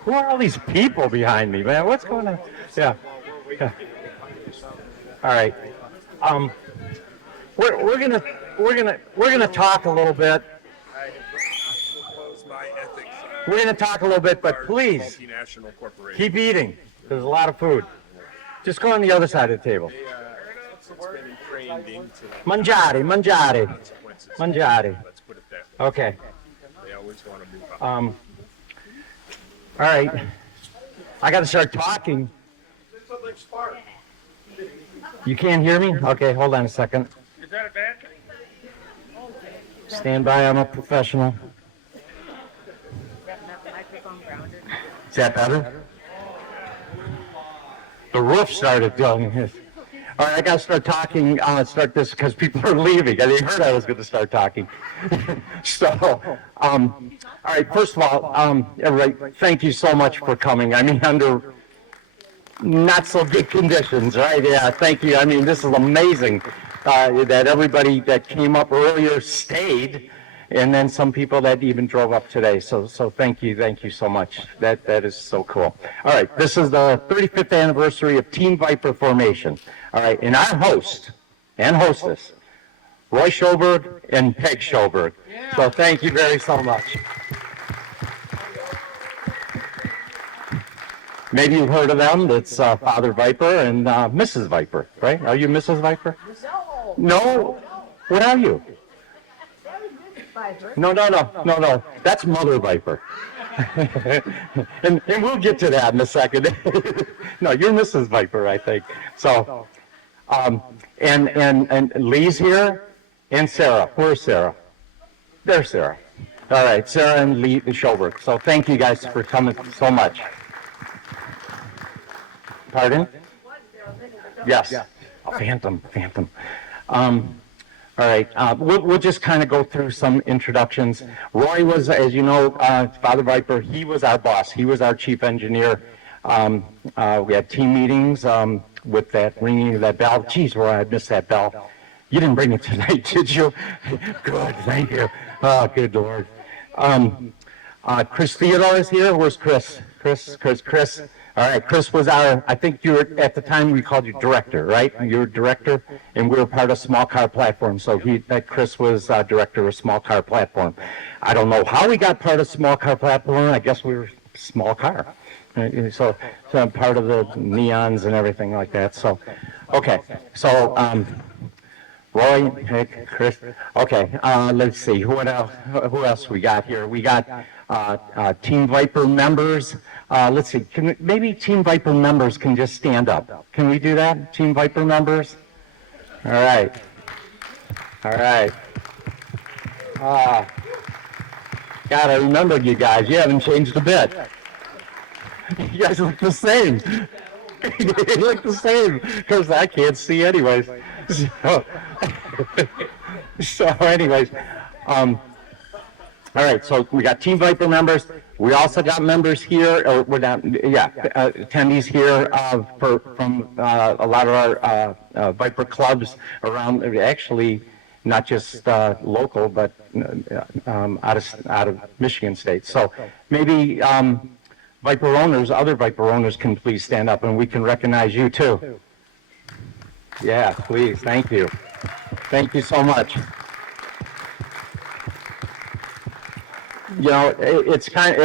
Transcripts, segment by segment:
Who are all these people behind me, man? What's going on? Yeah. Yeah. All right. Um, we're gonna talk a little bit. We're gonna talk a little bit, but please keep eating. There's a lot of food. Just go on the other side of the table. Mangiare, mangiare, mangiare. Okay. All right. I got to start talking. You can't hear me? Okay, hold on a second. Is that a bad? Stand by, I'm a professional. Is that better? The roof started going. All right, I got to start talking, start this because people are leaving. They heard I was going to start talking. So, all right, first of all, everybody, thank you so much for coming. I mean, under not so good conditions, right? Yeah, thank you. I mean, this is amazing that everybody that came up earlier stayed, and then some people that even drove up today. So thank you so much. That is so cool. All right, this is the 35th anniversary of Team Viper formation. All right, and our host and hostess, Roy Schoberg and Peg Schoberg. So thank you very so much. Maybe you've heard of them. It's Father Viper and Mrs. Viper, right? Are you Mrs. Viper? No. What are you? No. That's Mother Viper. and we'll get to that in a second. No, you're Mrs. Viper, I think. So, and Lee's here, and Sarah. Where's Sarah? There's Sarah. All right, Sarah and Lee Schoberg. So thank you guys for coming so much. Pardon? Yes. Oh, Phantom. All right, we'll just kind of go through some introductions. Roy was, as you know, Father Viper, he was our boss. He was our chief engineer. We had team meetings with that ringing of that bell. Geez, Roy, I missed that bell. You didn't bring it tonight, did you? Good, thank you. Oh, good Lord. Chris Theodore is here. Where's Chris? Chris. All right, Chris was I think you were, at the time we called you director, right? You were director, and we were part of Small Car Platform, so Chris was director of Small Car Platform. I don't know how we got part of Small Car Platform. I guess we were small car. So I'm part of the neons and everything like that. So, okay, so Roy, Chris, okay, let's see, who else we got here? We got Team Viper members. Let's see, maybe Team Viper members can just stand up. Can we do that, Team Viper members? All right. God, I remember you guys. You haven't changed a bit. You guys look the same. You look the same, because I can't see anyways. So anyways, all right, so we got Team Viper members. We also got members here, attendees here from a lot of our Viper clubs around, actually not just local, but out of Michigan State. So maybe Viper owners, other Viper owners can please stand up and we can recognize you too. Yeah, please, thank you. Thank you so much. You know, it's kind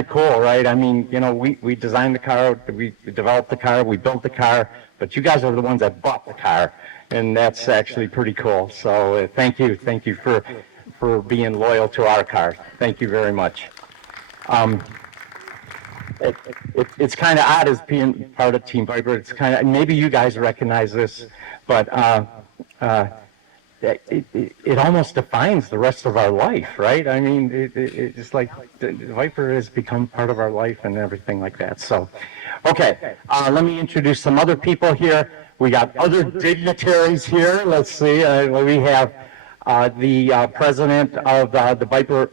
of cool, right? I mean, you know, we designed the car, we developed the car, we built the car, but you guys are the ones that bought the car, and that's actually pretty cool. So thank you for being loyal to our car. Thank you very much. It's kind of odd as being part of Team Viper. It's kind of, maybe you guys recognize this, but it almost defines the rest of our life, right? I mean, it's like the Viper has become part of our life and everything like that. So, okay, let me introduce some other people here. We got other dignitaries here. Let's see. We have the president of the Viper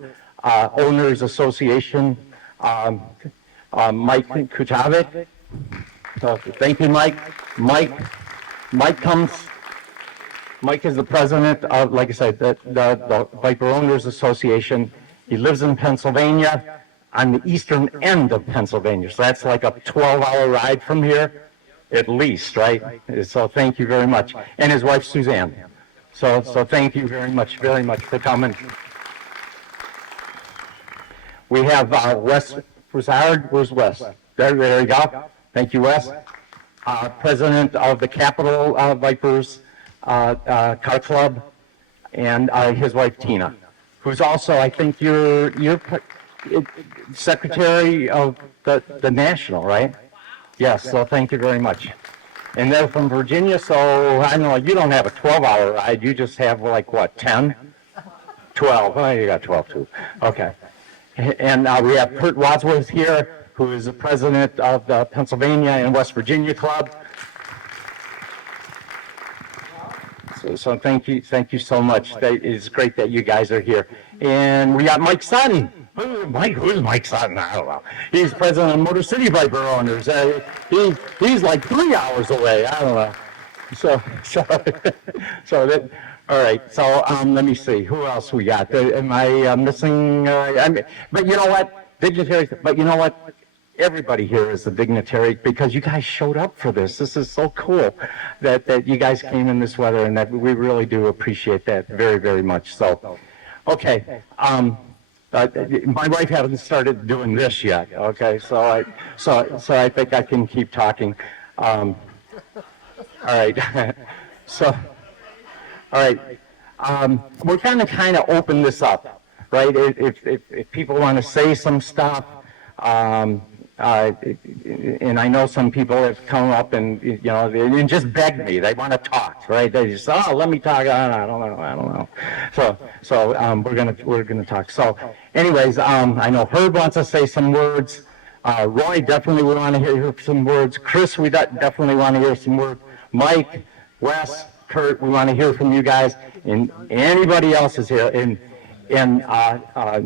Owners Association, Mike Kutavik. So, thank you, Mike. Mike is the president of, like I said, the Viper Owners Association. He lives in Pennsylvania. on the eastern end of Pennsylvania. So that's like a 12-hour ride from here, at least, right? So thank you very much. And his wife, Suzanne. So thank you very much for coming. We have Wes Broussard. Where's Wes? There you go. Thank you, Wes. President of the Capital Vipers Car Club, and his wife, Tina, who's also, I think, you're secretary of the National, right? Yes, so thank you very much. And they're from Virginia, so I know you don't have a 12-hour ride. You just have, like, what, 10? 12. Oh, you got 12, too. Okay. And we have Kurt Wadsworth here, who is the president of the Pennsylvania and West Virginia Club. So thank you so much. It's great that you guys are here. And we got Mike Sutton. Who's Mike Sutton? I don't know. He's president of Motor City Viper Owners. He's like 3 hours away. I don't know. All right. So let me see. Who else we got? Am I missing? But you know what? Dignitaries. But you know what? Everybody here is a dignitary because you guys showed up for this. This is so cool that you guys came in this weather, and that we really do appreciate that very, very much. So, okay. My wife hasn't started doing this yet. Okay, so I think I can keep talking. All right. All right. We're kind of open this up, right? If people want to say some stuff. And I know some people have come up and and just begged me. They want to talk, right? They just let me talk. I don't know. So we're gonna talk. So, anyways, I know Herb wants to say some words. Roy definitely would want to hear some words. Chris, we definitely want to hear some words. Mike, Wes, Kurt, we want to hear from you guys. And anybody else is here. And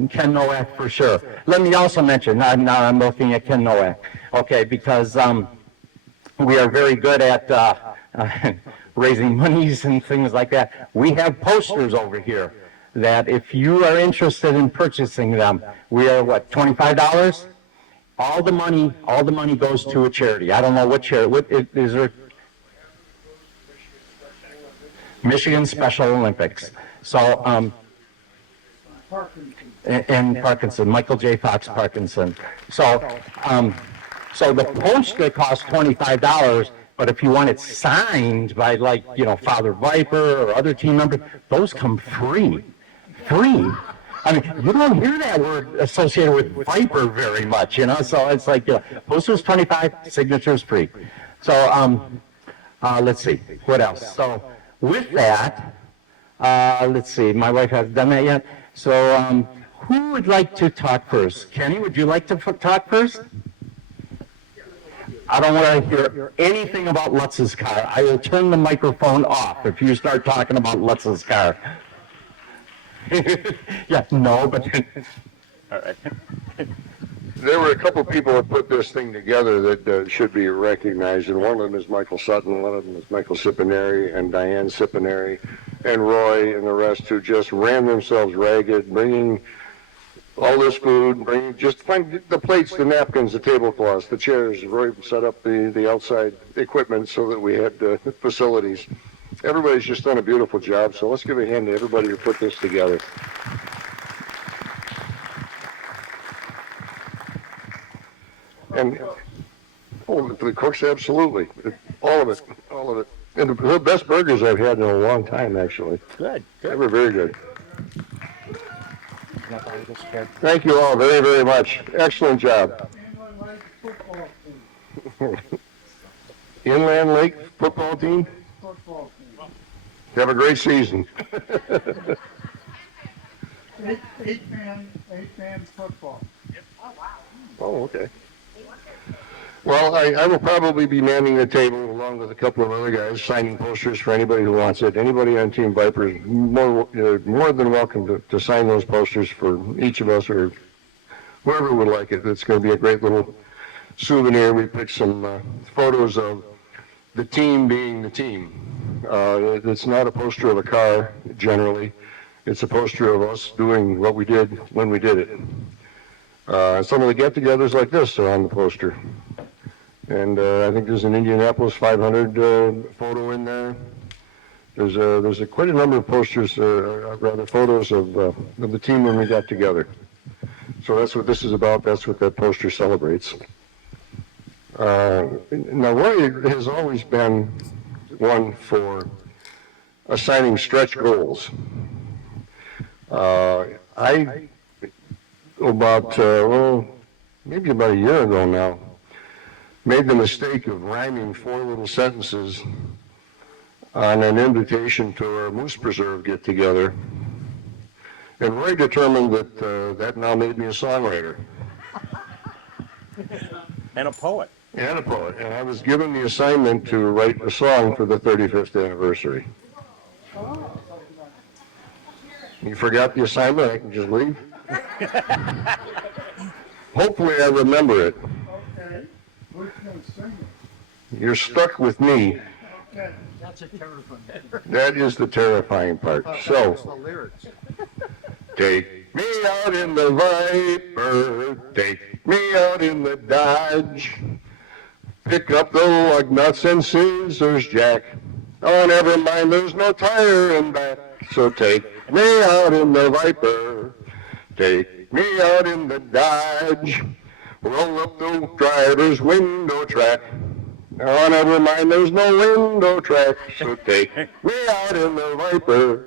Ken Nowak for sure. Let me also mention, now I'm looking at Ken Nowak, okay, because we are very good at raising monies and things like that. We have posters over here that if you are interested in purchasing them, we are $25? All the money goes to a charity. I don't know what charity. What is there? Michigan Special Olympics. So, and Parkinson, Michael J. Fox Parkinson. So the poster costs $25, but if you want it signed by Father Viper or other team members, those come free. Free. I mean, you don't hear that word associated with Viper very much, so it's like, posters $25, signatures free. So, let's see, what else? So with that, let's see, my wife hasn't done that yet. So, who would like to talk first? Kenny, would you like to talk first? I don't want to hear anything about Lutz's car. I will turn the microphone off if you start talking about Lutz's car. Yeah, no, but... All right. There were a couple people that put this thing together that should be recognized, and one of them is Michael Sutton, one of them is Michael Cipineri and Diane Cipineri, and Roy and the rest who just ran themselves ragged, bringing all this food, find the plates, the napkins, the tablecloths, the chairs. Roy set up the outside equipment so that we had facilities. Everybody's just done a beautiful job, so let's give a hand to everybody who put this together. And the cooks, absolutely. All of it. And the best burgers I've had in a long time, actually. Good. They were very good. Thank you all very, very much. Excellent job. Inland Lake football team? Have a great season. Eight-man football. Oh, okay. Well, I will probably be manning the table along with a couple of other guys, signing posters for anybody who wants it. Anybody on Team Viper is more than welcome to sign those posters for each of us or whoever would like it. It's going to be a great little souvenir. We picked some photos of the team being the team. It's not a poster of a car, generally. It's a poster of us doing what we did when we did it. Some of the get-togethers like this are on the poster. And I think there's an Indianapolis 500 photo in there. There's quite a number of posters, rather photos of the team when we got together. So that's what this is about. That's what that poster celebrates. Now, Roy has always been one for assigning stretch goals. Maybe about a year ago now, made the mistake of rhyming 4 little sentences on an invitation to our Moose Preserve get-together. And Roy determined that that now made me a songwriter. And a poet. And a poet. And I was given the assignment to write a song for the 35th anniversary. You forgot the assignment? I can just leave? Hopefully I remember it. Okay. Who's going to sing it? You're stuck with me. Okay. That's a terrifying. That is the terrifying part. So, The lyrics. take me out in the Viper, take me out in the Dodge, pick up the lug nuts and scissors, Jack. Oh, never mind, there's no tire in back. So take me out in the Viper, take me out in the Dodge, roll up the driver's window track. Oh, never mind, there's no window track. So take me out in the Viper,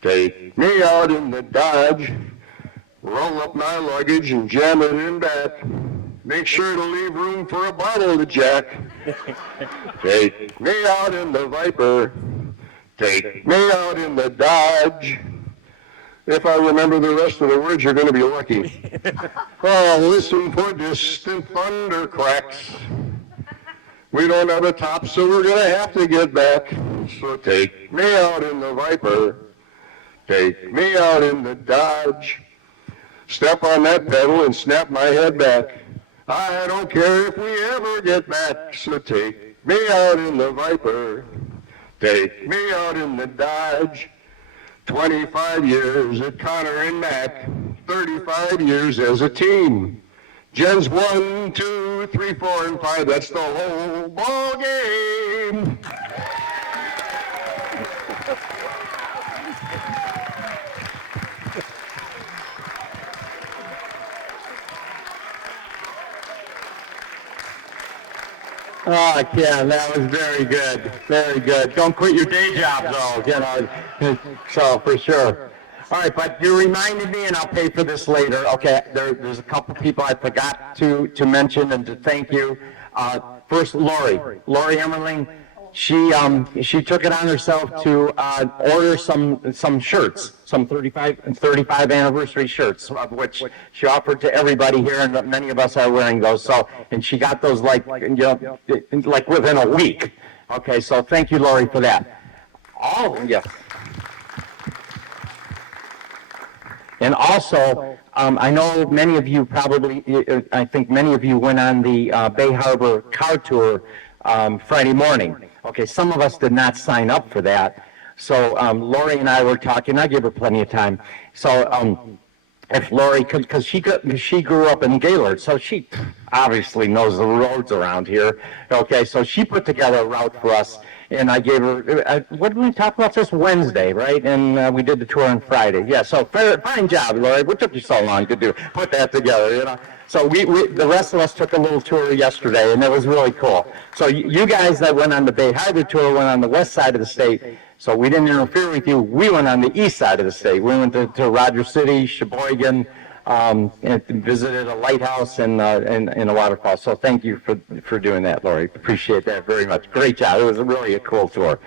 take me out in the Dodge, roll up my luggage and jam it in back. Make sure to leave room for a bottle of Jack. Take me out in the Viper, take me out in the Dodge. If I remember the rest of the words, you're going to be lucky. Oh, listen for distant thunder cracks. We don't have a top, so we're going to have to get back. So take me out in the Viper, take me out in the Dodge. Step on that pedal and snap my head back. I don't care if we ever get back. So take me out in the Viper, take me out in the Dodge. 25 years at Connor and Mack, 35 years as a team. Gens 1, 2, 3, 4, and 5, that's the whole ball game. Oh, Ken, that was very good. Very good. Don't quit your day job, though, you know. So, for sure. All right, but you reminded me, and I'll pay for this later. Okay, there's a couple people I forgot to mention and to thank you. First, Lori Emmerling. She took it on herself to order some shirts, some 35 anniversary shirts, of which she offered to everybody here, and many of us are wearing those. So, and she got those like within a week. Okay, so thank you, Lori, for that. Yes. And also, I know many of you probably, I think many of you went on the Bay Harbor car tour Friday morning. Okay, some of us did not sign up for that. So Lori and I were talking. I gave her plenty of time. So if Lori could, because she grew up in Gaylord, so she obviously knows the roads around here. Okay, so she put together a route for us. And I gave her, what did we talk about this Wednesday, right? And we did the tour on Friday. Yeah, so fine job, Lori. What took you so long to put that together, you know? So the rest of us took a little tour yesterday, and it was really cool. So you guys that went on the Bay Harbor tour went on the west side of the state. So we didn't interfere with you. We went on the east side of the state. We went to Rogers City, Sheboygan, and visited a lighthouse and a waterfall. So thank you for doing that, Lori. Appreciate that very much. Great job. It was really a cool tour.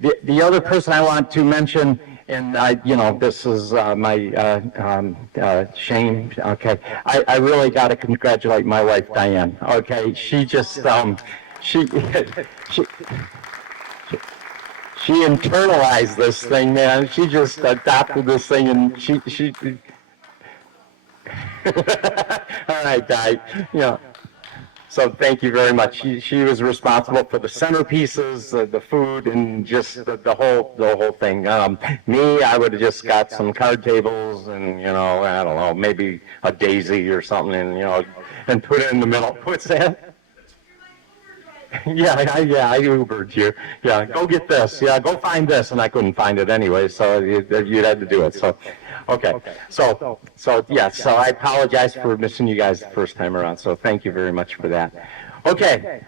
The other person I want to mention, and this is my shame. Okay, I really got to congratulate my wife Diane. Okay, she just she internalized this thing, man. She just adopted this thing, and she. All right, Di. Yeah. So thank you very much. She was responsible for the centerpieces, the food, and just the whole thing. Me, I would have just got some card tables and, I don't know, maybe a daisy or something, and, and put it in the middle. What's that? Yeah, I Ubered you. Yeah, go get this. Yeah, go find this. And I couldn't find it anyway, so you'd had to do it. So, okay. So I apologize for missing you guys the first time around. So thank you very much for that. Okay,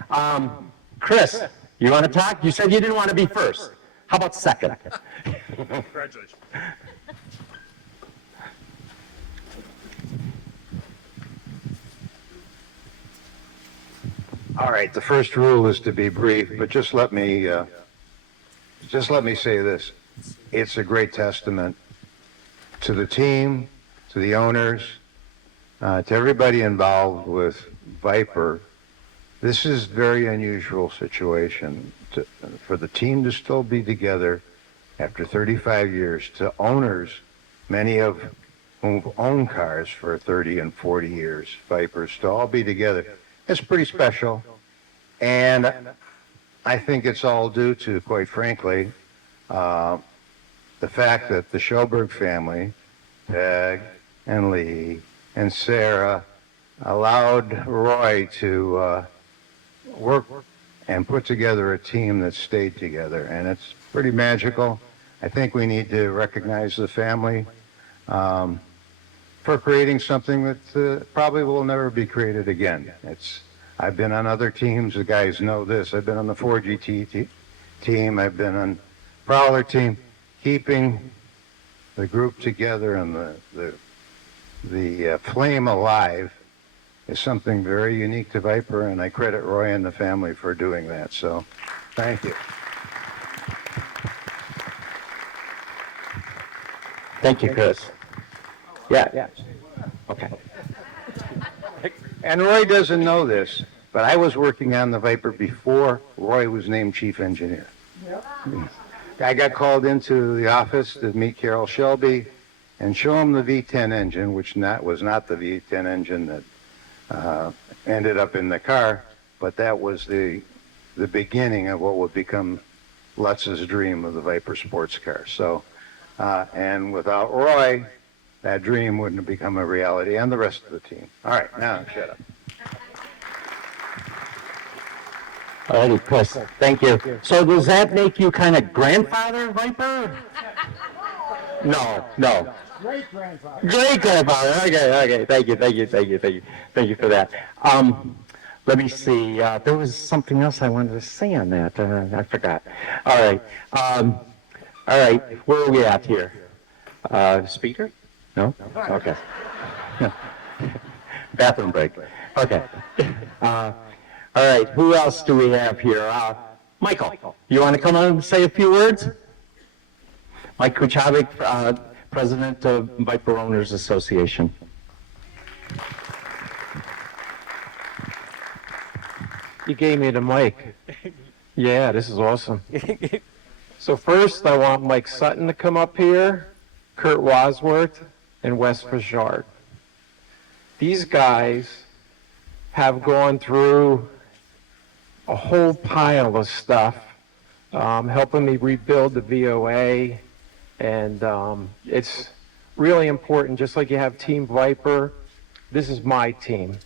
Chris, you want to talk? You said you didn't want to be first. How about second? Congratulations. All right, the first rule is to be brief, but just let me say this. It's a great testament to the team, to the owners, to everybody involved with Viper. This is a very unusual situation for the team to still be together after 35 years, to owners, many of whom have owned cars for 30 and 40 years, Vipers, to all be together. It's pretty special, and I think it's all due to, quite frankly, the fact that the Schoberg family, Peg and Lee and Sarah, allowed Roy to work and put together a team that stayed together, and it's pretty magical. I think we need to recognize the family for creating something that probably will never be created again. I've been on other teams. The guys know this. I've been on the 4GT team. I've been on Prowler team. Keeping the group together and the flame alive is something very unique to Viper, and I credit Roy and the family for doing that. So, thank you. Thank you, Chris. Yeah. Okay. And Roy doesn't know this, but I was working on the Viper before Roy was named chief engineer. I got called into the office to meet Carroll Shelby and show him the V10 engine, which was not the V10 engine that ended up in the car, but that was the beginning of what would become Lutz's dream of the Viper sports car. So, and without Roy, that dream wouldn't have become a reality, and the rest of the team. All right, now shut up. All righty, Chris, thank you. So does that make you kind of grandfather Viper? No. Great grandfather. Great grandfather. Okay. Thank you for that. Let me see. There was something else I wanted to say on that. I forgot. All right. Where are we at here? Speaker? No? Okay. Bathroom break. Okay. All right. Who else do we have here? Michael, you want to come on and say a few words? Mike Kuchavik, President of Viper Owners Association. You gave me the mic. Yeah, this is awesome. So first, I want Mike Sutton to come up here, Kurt Wadsworth, and Wes Fajard. These guys have gone through a whole pile of stuff, helping me rebuild the VOA, and it's really important. Just like you have Team Viper, this is my team.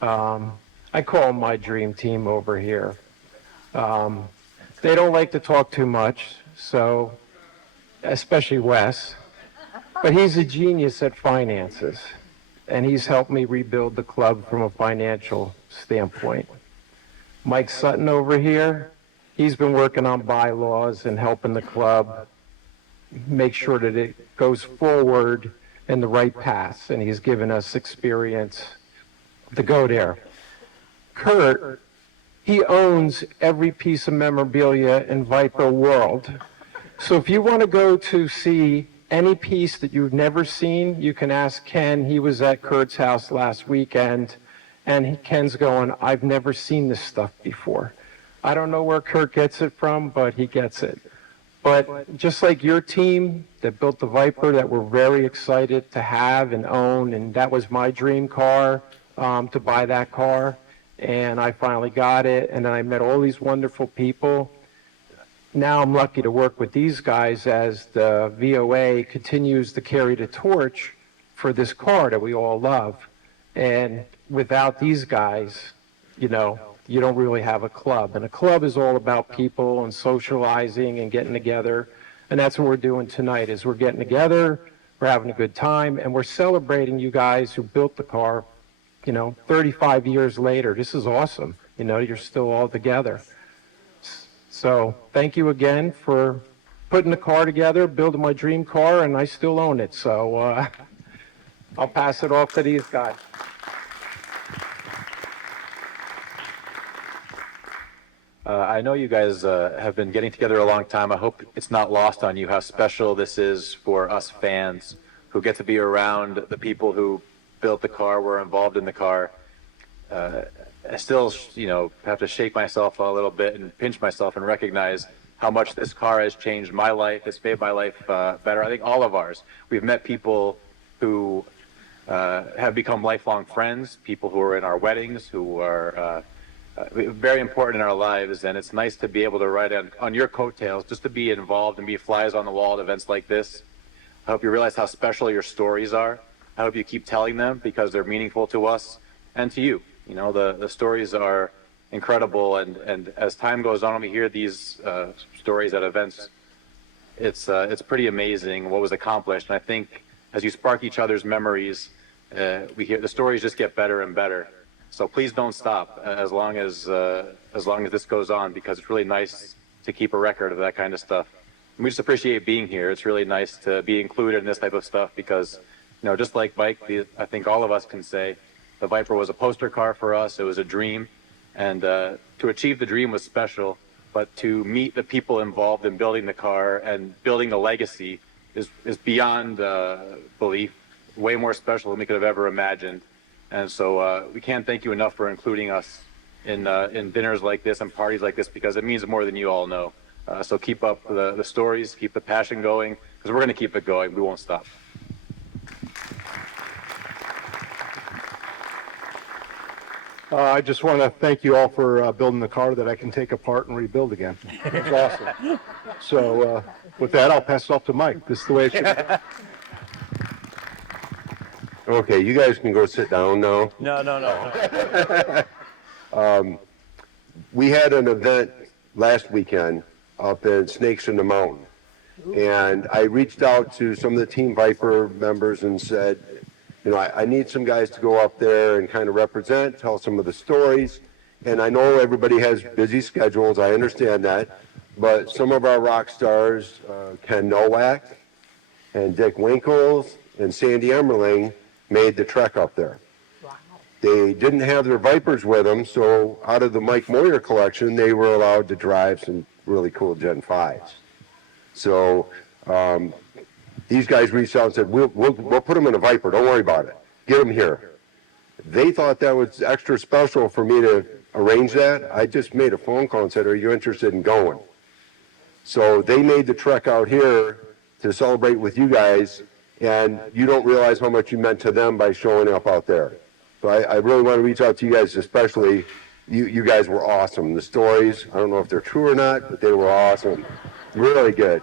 I call them my dream team over here. They don't like to talk too much, so, especially Wes, but he's a genius at finances, and he's helped me rebuild the club from a financial standpoint. Mike Sutton over here, he's been working on bylaws and helping the club make sure that it goes forward in the right path, and he's given us experience to go there. Kurt, he owns every piece of memorabilia in Viper World. So if you want to go to see any piece that you've never seen, you can ask Ken. He was at Kurt's house last weekend, and Ken's going, I've never seen this stuff before. I don't know where Kurt gets it from, but he gets it. But just like your team that built the Viper that we're very excited to have and own, and that was my dream car, to buy that car, and I finally got it, and then I met all these wonderful people. Now I'm lucky to work with these guys as the VOA continues to carry the torch for this car that we all love. And without these guys, you know, you don't really have a club. And a club is all about people and socializing and getting together. And that's what we're doing tonight, is we're getting together, we're having a good time, and we're celebrating you guys who built the car, you know, 35 years later. This is awesome. You know, you're still all together. So thank you again for putting the car together, building my dream car, and I still own it. So I'll pass it off to these guys. I know you guys have been getting together a long time. I hope it's not lost on you how special this is for us fans who get to be around the people who built the car, were involved in the car. I still, you know, have to shake myself a little bit and pinch myself and recognize how much this car has changed my life. It's made my life better. I think all of ours. We've met people who have become lifelong friends, people who are in our weddings, who are very important in our lives, and it's nice to be able to ride on your coattails, just to be involved and be flies on the wall at events like this. I hope you realize how special your stories are. I hope you keep telling them because they're meaningful to us and to you. You know, the stories are incredible, and as time goes on, we hear these stories at events. It's pretty amazing what was accomplished, and I think as you spark each other's memories, we hear the stories just get better and better. So please don't stop as long as this goes on, because it's really nice to keep a record of that kind of stuff. And we just appreciate being here. It's really nice to be included in this type of stuff because, you know, just like Mike, I think all of us can say the Viper was a poster car for us. It was a dream, and to achieve the dream was special. But to meet the people involved in building the car and building the legacy is beyond belief. Way more special than we could have ever imagined. And so we can't thank you enough for including us in dinners like this and parties like this, because it means more than you all know. So keep up the stories, keep the passion going, because we're going to keep it going. We won't stop. I just want to thank you all for building the car that I can take apart and rebuild again. It's awesome. So with that, I'll pass it off to Mike. This is the way it should be. Okay, you guys can go sit down now. No. We had an event last weekend up in Snakes in the Mountain, and I reached out to some of the Team Viper members and said, you know, I need some guys to go up there and kind of represent, tell some of the stories. And I know everybody has busy schedules, I understand that, but some of our rock stars, Ken Nowak and Dick Winkles and Sandy Emmerling, made the trek up there. They didn't have their Vipers with them, so out of the Mike Moyer collection, they were allowed to drive some really cool Gen 5s. So these guys reached out and said, we'll put them in a Viper, don't worry about it. Get them here. They thought that was extra special for me to arrange that. I just made a phone call and said, are you interested in going? So they made the trek out here to celebrate with you guys, and you don't realize how much you meant to them by showing up out there. So I really want to reach out to you guys, especially. You guys were awesome. The stories, I don't know if they're true or not, but they were awesome. Really good.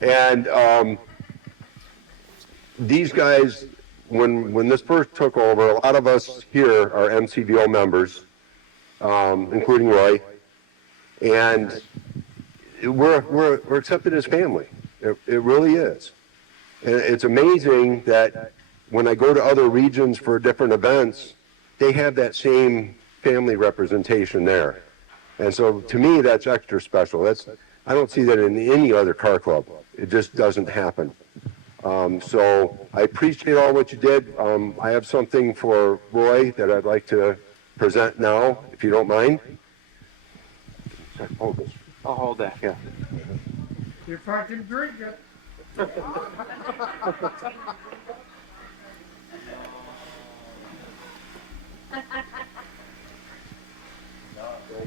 And these guys, when this first took over, a lot of us here are MCVO members, including Roy, and we're accepted as family. It really is. And it's amazing that when I go to other regions for different events, they have that same family representation there. And so to me, that's extra special. I don't see that in any other car club. It just doesn't happen. So I appreciate all what you did. I have something for Roy that I'd like to present now, if you don't mind. Hold this. I'll hold that. Yeah. If I can drink it. You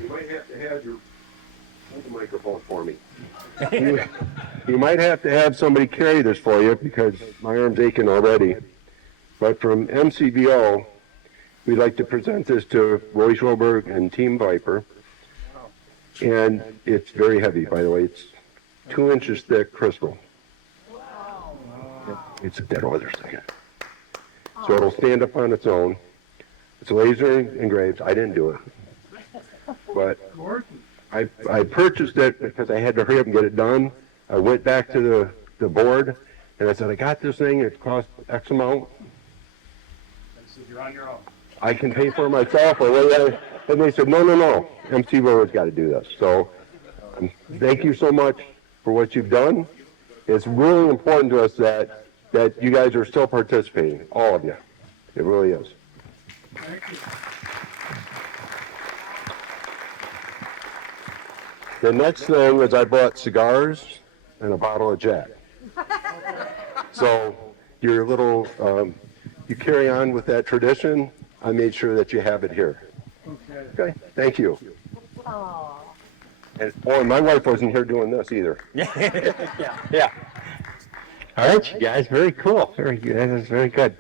might have to have hold the microphone for me. You might have to have somebody carry this for you because my arm's aching already. But from MCVO, we'd like to present this to Roy Schulberg and Team Viper. And it's very heavy, by the way. It's 2 inches thick crystal. It's dead over there a second. So it'll stand up on its own. It's laser engraved. I didn't do it. But I purchased it because I had to hurry up and get it done. I went back to the board and I said, I got this thing. It cost X amount. You're on your own. I can pay for it myself or whatever. And they said, no. MC Rower's got to do this. So thank you so much for what you've done. It's really important to us that you guys are still participating, all of you. It really is. The next thing is I bought cigars and a bottle of Jack. So your little, you carry on with that tradition. I made sure that you have it here. Okay, thank you. And my wife wasn't here doing this either. Yeah. All right, you guys, very cool. Very good. That is very good.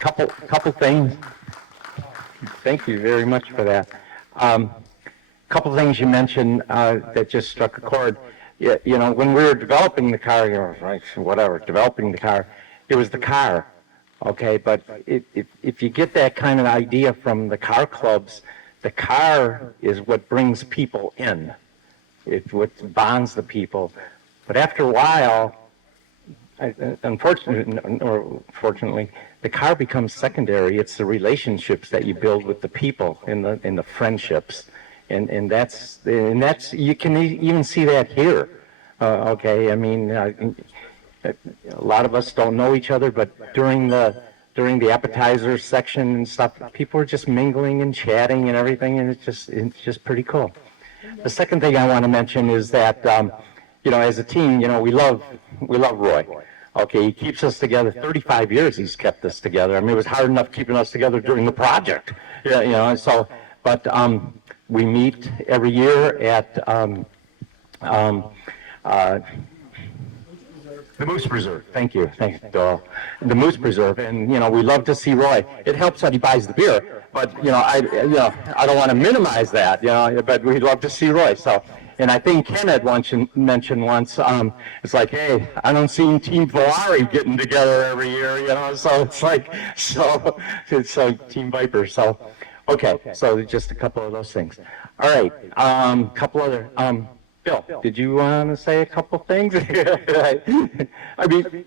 Couple things. Thank you very much for that. Couple things you mentioned that just struck a chord. You know, when we were developing the car, developing the car, it was the car. Okay, but if you get that kind of idea from the car clubs, the car is what brings people in. It's what bonds the people. But after a while, unfortunately, the car becomes secondary. It's the relationships that you build with the people and the friendships, and that's you can even see that here. Okay, I mean, a lot of us don't know each other, but during the appetizer section and stuff, people are just mingling and chatting and everything, and it's just pretty cool. The second thing I want to mention is that as a team, we love Roy. Okay, he keeps us together. 35 years he's kept us together. I mean, it was hard enough keeping us together during the project. So, but we meet every year at the Moose Preserve. Thank you, Doyle. The Moose Preserve, and we love to see Roy. It helps that he buys the beer, but I don't want to minimize that. But we love to see Roy. So, and I think Ken had mentioned once. It's like, hey, I don't see Team Volare getting together every year. So it's like, it's like Team Viper. So, okay, so just a couple of those things. All right, couple other. Bill, did you want to say a couple things? I mean,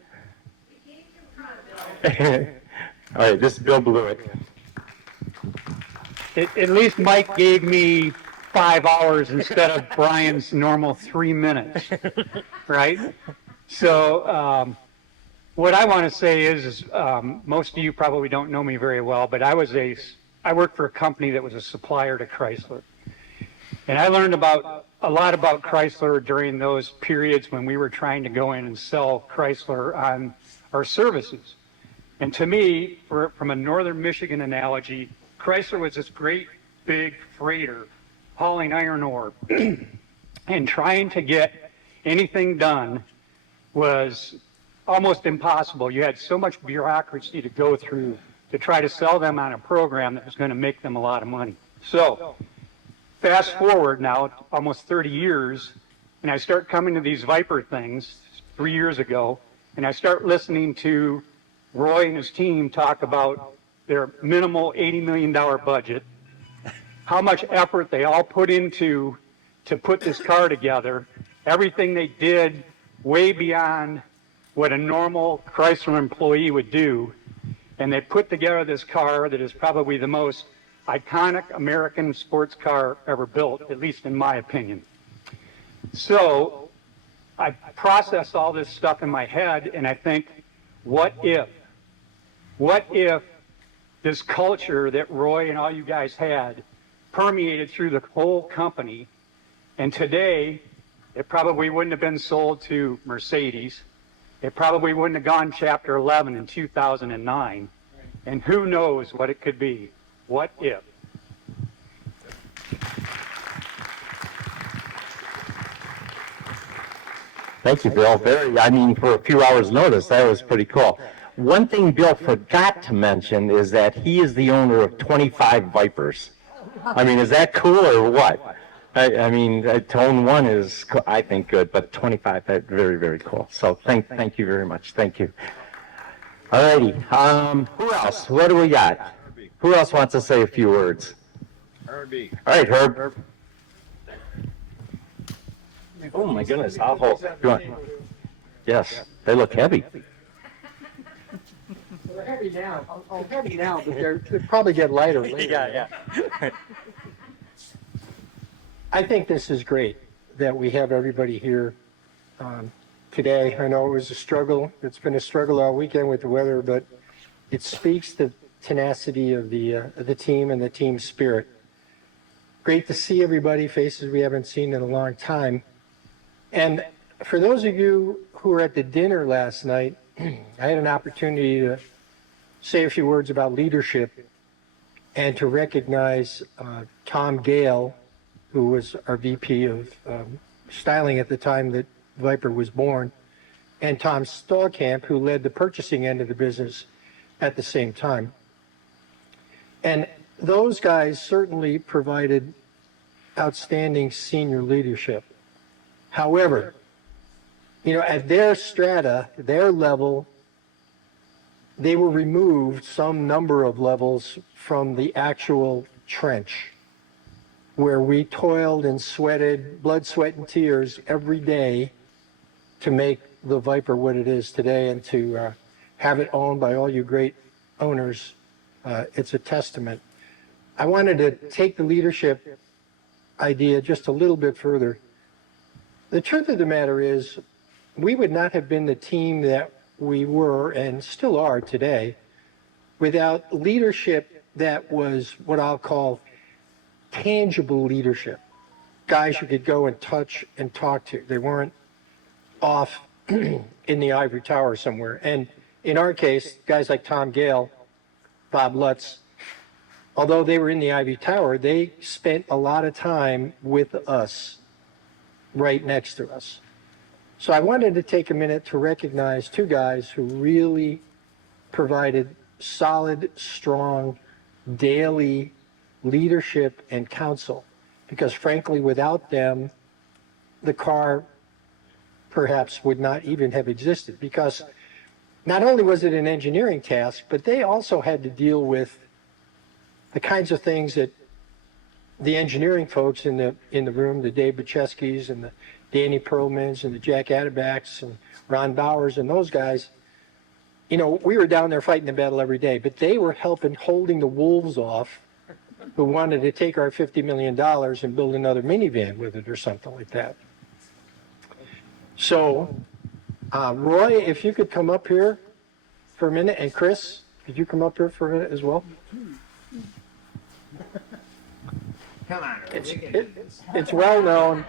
all right, this is Bill Blewett. At least Mike gave me 5 hours instead of Brian's normal 3 minutes, right? So what I want to say is most of you probably don't know me very well, but I worked for a company that was a supplier to Chrysler. And I learned a lot about Chrysler during those periods when we were trying to go in and sell Chrysler on our services. And to me, from a northern Michigan analogy, Chrysler was this great big freighter hauling iron ore. And trying to get anything done was almost impossible. You had so much bureaucracy to go through to try to sell them on a program that was going to make them a lot of money. So, fast forward now, almost 30 years, and I start coming to these Viper things 3 years ago, and I start listening to Roy and his team talk about their minimal $80 million budget, how much effort they all put into to put this car together, everything they did way beyond what a normal Chrysler employee would do, and they put together this car that is probably the most iconic American sports car ever built, at least in my opinion. So I process all this stuff in my head and I think, what if this culture that Roy and all you guys had permeated through the whole company, and today it probably wouldn't have been sold to Mercedes. It probably wouldn't have gone Chapter 11 in 2009. And who knows what it could be. What if? Thank you, Bill. For a few hours' notice, that was pretty cool. one thing Bill forgot to mention is that he is the owner of 25 Vipers. I mean, is that cool or what? I mean, to own one is, I think, good, but 25, that's very, very cool. So thank you very much. Thank you. All righty. Who else? What do we got? Who else wants to say a few words? Herbie. All right, Herb. Oh, my goodness. I'll hold. You want- Yes, they look heavy. They're heavy now. Heavy now, but they'll probably get lighter later. Yeah. I think this is great that we have everybody here today. I know it was a struggle. It's been a struggle all weekend with the weather, but it speaks to tenacity of the team and the team spirit. Great to see everybody, faces we haven't seen in a long time. And for those of you who were at the dinner last night, I had an opportunity to say a few words about leadership and to recognize Tom Gale, who was our VP of styling at the time that Viper was born, and Tom Stallkamp, who led the purchasing end of the business at the same time. And those guys certainly provided outstanding senior leadership. However, at their strata, their level, they were removed some number of levels from the actual trench, where we toiled and sweated, blood, sweat, and tears every day to make the Viper what it is today and to have it owned by all you great owners. It's a testament. I wanted to take the leadership idea just a little bit further. The truth of the matter is, we would not have been the team that we were and still are today without leadership that was what I'll call tangible leadership. Guys you could go and touch and talk to. They weren't off in the ivory tower somewhere. And in our case, guys like Tom Gale, Bob Lutz, although they were in the ivory tower, they spent a lot of time with us, right next to us. So I wanted to take a minute to recognize two guys who really provided solid, strong, daily leadership and counsel, because frankly, without them, the car perhaps would not even have existed, because not only was it an engineering task, but they also had to deal with the kinds of things that the engineering folks in the room, the Dave Bacheskis and the Danny Perlmans and the Jack Adabacks and Ron Bowers and those guys, we were down there fighting the battle every day, but they were holding the wolves off who wanted to take our $50 million and build another minivan with it or something like that. So, Roy, if you could come up here for a minute, and Chris, could you come up here for a minute as well? Come on. It's well known.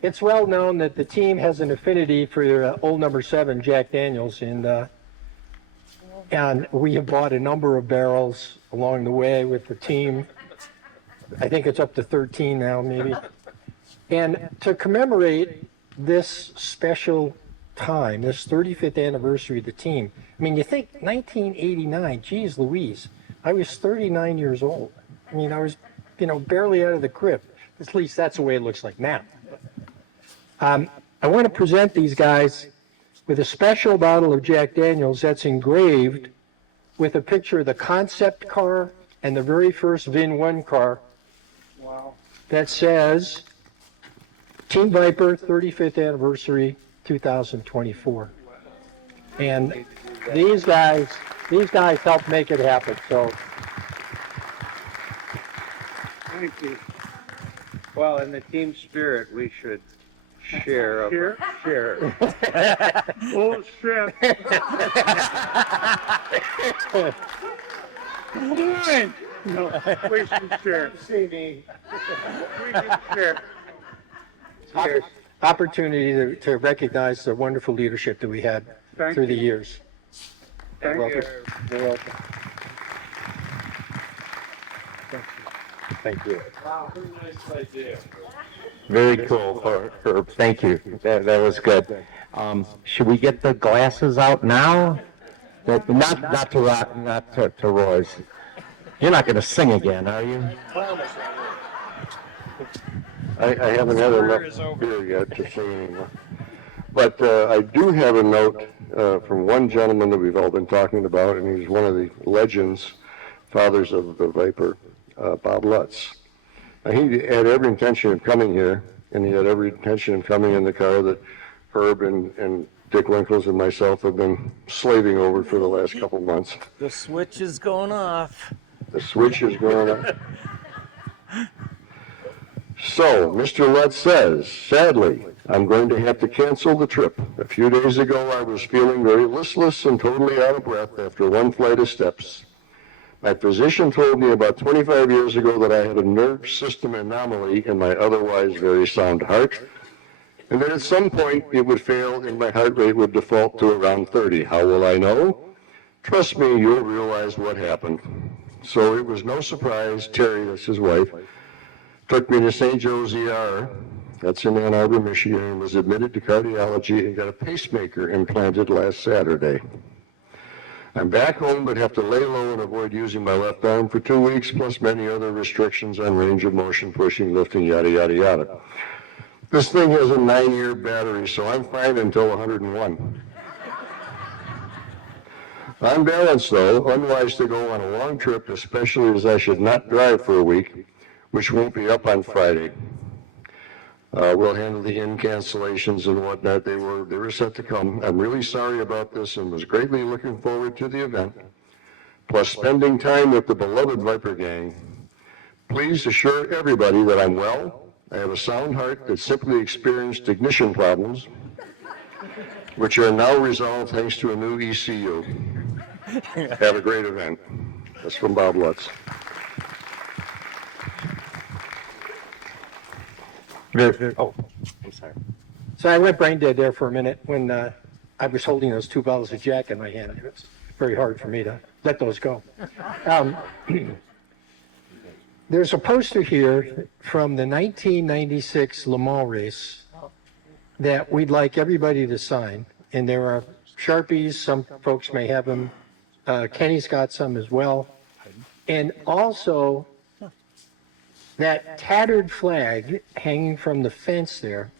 It's well known that the team has an affinity for old number 7 Jack Daniels, and we have bought a number of barrels along the way with the team. I think it's up to 13 now, maybe. And to commemorate this special time, this 35th anniversary of the team, I mean, you think 1989, geez Louise, I was 39 years old. I mean, I was, barely out of the crib. At least that's the way it looks like now. I want to present these guys with a special bottle of Jack Daniels that's engraved with a picture of the concept car and the very first VIN-1 car. Wow. That says Team Viper 35th anniversary 2024. And these guys helped make it happen. So Thank you. Well, in the team spirit, we should share. Share. Bullshit. Fine. No, we should share. We should share. Cheers. Opportunity to recognize the wonderful leadership that we had through the years. Thank you. You're welcome. Thank you. Very cool, Herb. Thank you. That was good. Should we get the glasses out now? Not to Rock, not to Roy's. You're not going to sing again, are you? I haven't had enough beer yet to say anymore. But I do have a note from one gentleman that we've all been talking about, and he's one of the legends, fathers of the Viper, Bob Lutz. He had every intention of coming here, and he had every intention of coming in the car that Herb and Dick Winkles and myself have been slaving over for the last couple months. The switch is going off. The switch is going up. So, Mr. Lutz says, sadly, I'm going to have to cancel the trip. A few days ago, I was feeling very listless and totally out of breath after one flight of steps. My physician told me about 25 years ago that I had a nerve system anomaly in my otherwise very sound heart, and that at some point it would fail and my heart rate would default to around 30. How will I know? Trust me, you'll realize what happened. So it was no surprise Terry, that's his wife, took me to St. Joe's ER, that's in Ann Arbor, Michigan, and was admitted to cardiology and got a pacemaker implanted last Saturday. I'm back home but have to lay low and avoid using my left arm for 2 weeks, plus many other restrictions on range of motion, pushing, lifting, yada, yada, yada. This thing has a 9-year battery, so I'm fine until 101. I'm balanced, though, unwise to go on a long trip, especially as I should not drive for a week, which won't be up on Friday. We'll handle the in cancellations and whatnot. They were set to come. I'm really sorry about this and was greatly looking forward to the event, plus spending time with the beloved Viper gang. Please assure everybody that I'm well. I have a sound heart that simply experienced ignition problems, which are now resolved thanks to a new ECU. Have a great event. That's from Bob Lutz. Oh, I'm sorry. So I went brain dead there for a minute when I was holding those 2 bottles of Jack in my hand. It was very hard for me to let those go. There's a poster here from the 1996 Le Mans race that we'd like everybody to sign. And there are Sharpies. Some folks may have them. Kenny's got some as well. And also, that tattered flag hanging from the fence there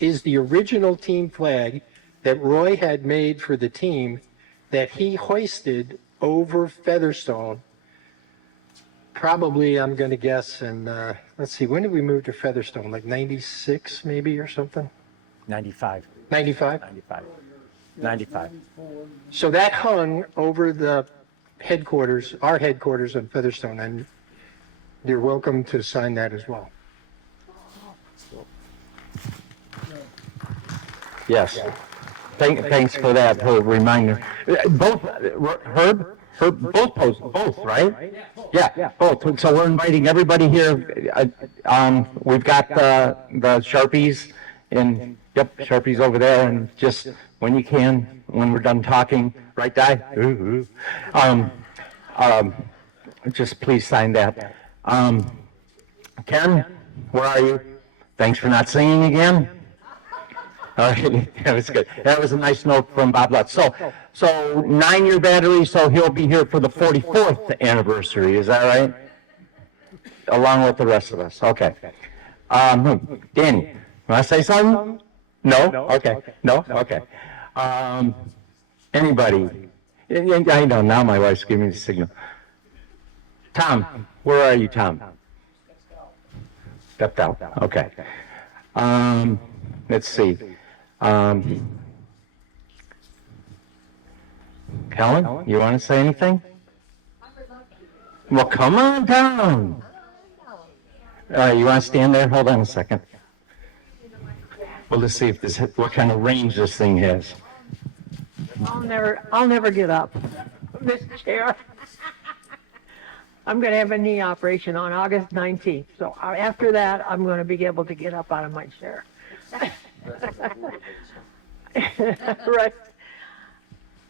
is the original team flag that Roy had made for the team that he hoisted over Featherstone. Probably, I'm going to guess, and let's see, when did we move to Featherstone? Like 96 maybe or something? 95. 95? 95. 95. So that hung over the headquarters, our headquarters in Featherstone, and you're welcome to sign that as well. Yes. Thanks for that reminder. Both, Herb, both, right? Yeah, both. So we're inviting everybody here. We've got the Sharpies, and yep, Sharpies over there, and just when you can, when we're done talking, right, Di? Just please sign that. Ken, where are you? Thanks for not singing again. All right, that was good. That was a nice note from Bob Lutz. So 9-year battery, so he'll be here for the 44th anniversary, is that right? Along with the rest of us, okay. Danny, want to say something? No? Okay. No? Okay. Anybody? I know, now my wife's giving me the signal. Tom, where are you, Tom? Stepped out, okay. Let's see. Helen, you want to say anything? Well, come on down. You want to stand there? Hold on a second. Well, let's see if what kind of range this thing has. I'll never get up from this chair. I'm going to have a knee operation on August 19th. So after that, I'm going to be able to get up out of my chair. Right.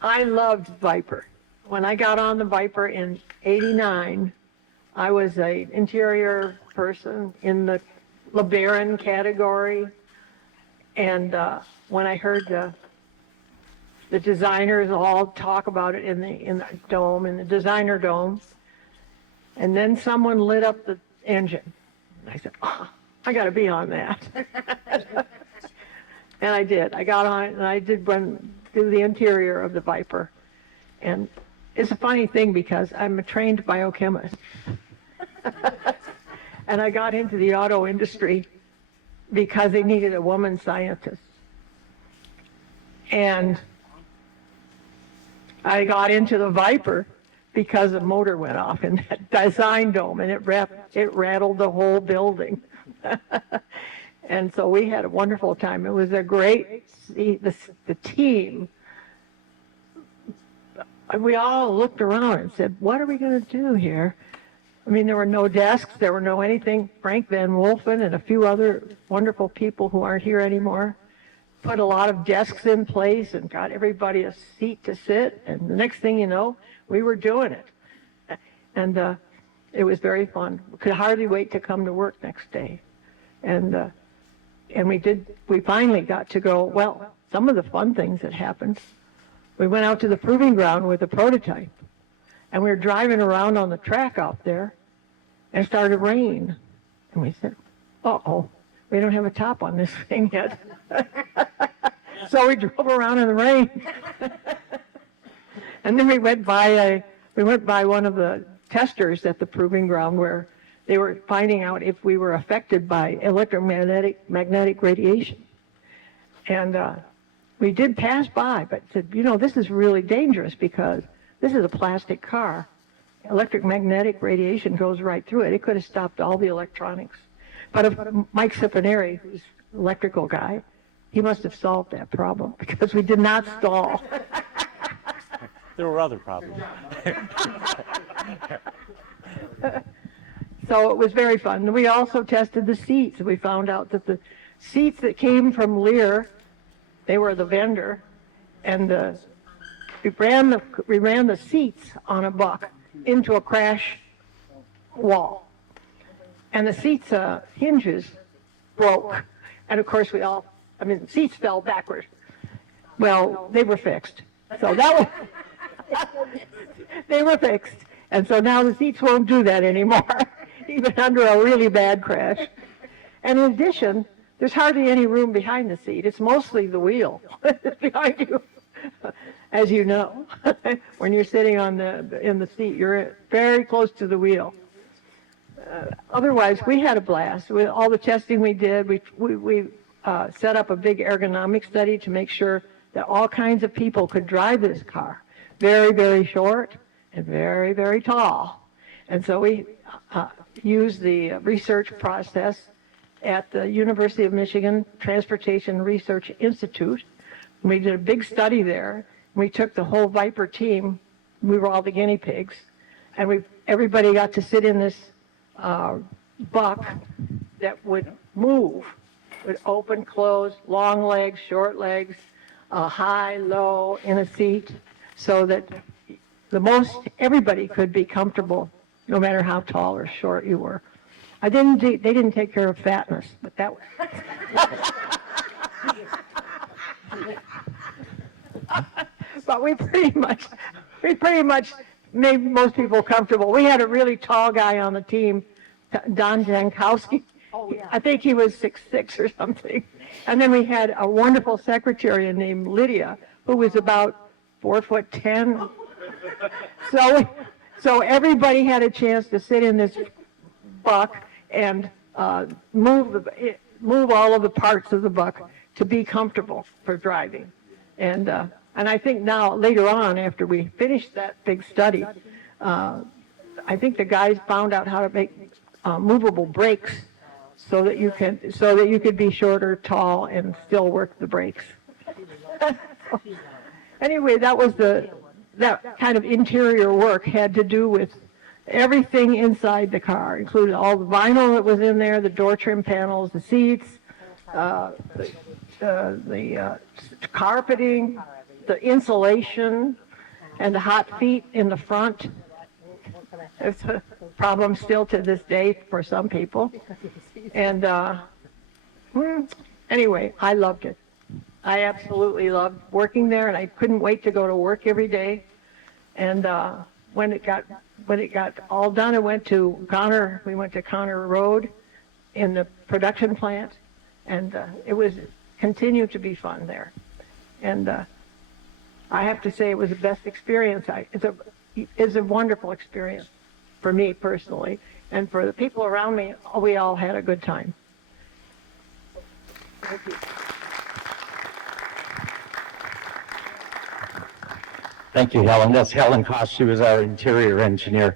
I loved Viper. When I got on the Viper in '89, I was an interior person in the LeBaron category. And when I heard the designers all talk about it in the dome, in the designer dome. And then someone lit up the engine. And I said, oh, I got to be on that. And I did. I got on it, and I did do the interior of the Viper. And it's a funny thing because I'm a trained biochemist. And I got into the auto industry because they needed a woman scientist. And I got into the Viper because the motor went off in that design dome, and it rattled the whole building. And so we had a wonderful time. It was a great, the team, we all looked around and said, what are we going to do here? I mean, there were no desks, there were no anything. Frank Van Wolfen and a few other wonderful people who aren't here anymore put a lot of desks in place and got everybody a seat to sit. And the next thing you know, we were doing it. And it was very fun. We could hardly wait to come to work next day. And we finally got to go, well, some of the fun things that happened. We went out to the proving ground with a prototype, and we were driving around on the track out there, and it started to rain. And we said, uh-oh, we don't have a top on this thing yet. So we drove around in the rain. And then we went by one of the testers at the proving ground where they were finding out if we were affected by electromagnetic radiation. And we did pass by, but said, this is really dangerous because this is a plastic car. Electromagnetic radiation goes right through it. It could have stopped all the electronics. But if Mike Cipineri, who's an electrical guy, he must have solved that problem because we did not stall. There were other problems. So it was very fun. We also tested the seats. We found out that the seats that came from Lear, they were the vendor, and we ran the seats on a buck into a crash wall. And the seats hinges broke. And of course the seats fell backwards. Well, they were fixed. So that was, they were fixed. And so now the seats won't do that anymore, even under a really bad crash. And in addition, there's hardly any room behind the seat. It's mostly the wheel behind you, as you know. When you're sitting in the seat, you're very close to the wheel. Otherwise, we had a blast. With all the testing we did, we set up a big ergonomic study to make sure that all kinds of people could drive this car. Very, very short and very, very tall. And so we used the research process at the University of Michigan Transportation Research Institute. And we did a big study there. We took the whole Viper team. We were all the guinea pigs. And everybody got to sit in this buck that would move, would open, close, long legs, short legs, high, low, in a seat, so that everybody could be comfortable, no matter how tall or short you were. They didn't take care of fatness, but that was. But we pretty much made most people comfortable. We had a really tall guy on the team, Don Jankowski. Oh, yeah. I think he was 6'6" or something. And then we had a wonderful secretary named Lydia, who was about 4'10". So everybody had a chance to sit in this buck and move all of the parts of the buck to be comfortable for driving. And I think now, later on, after we finished that big study, I think the guys found out how to make movable brakes so that you could be shorter, tall, and still work the brakes. Anyway, that kind of interior work had to do with everything inside the car, including all the vinyl that was in there, the door trim panels, the seats, the carpeting, the insulation, and the hot feet in the front. It's a problem still to this day for some people. And anyway, I loved it. I absolutely loved working there, and I couldn't wait to go to work every day. And when it got all done, I went to Connor. We went to Connor Road in the production plant, and it was continued to be fun there. And I have to say, it was the best experience. It's a wonderful experience for me personally, and for the people around me. We all had a good time. Thank you. Thank you, Helen. That's Helen Koss. She was our interior engineer.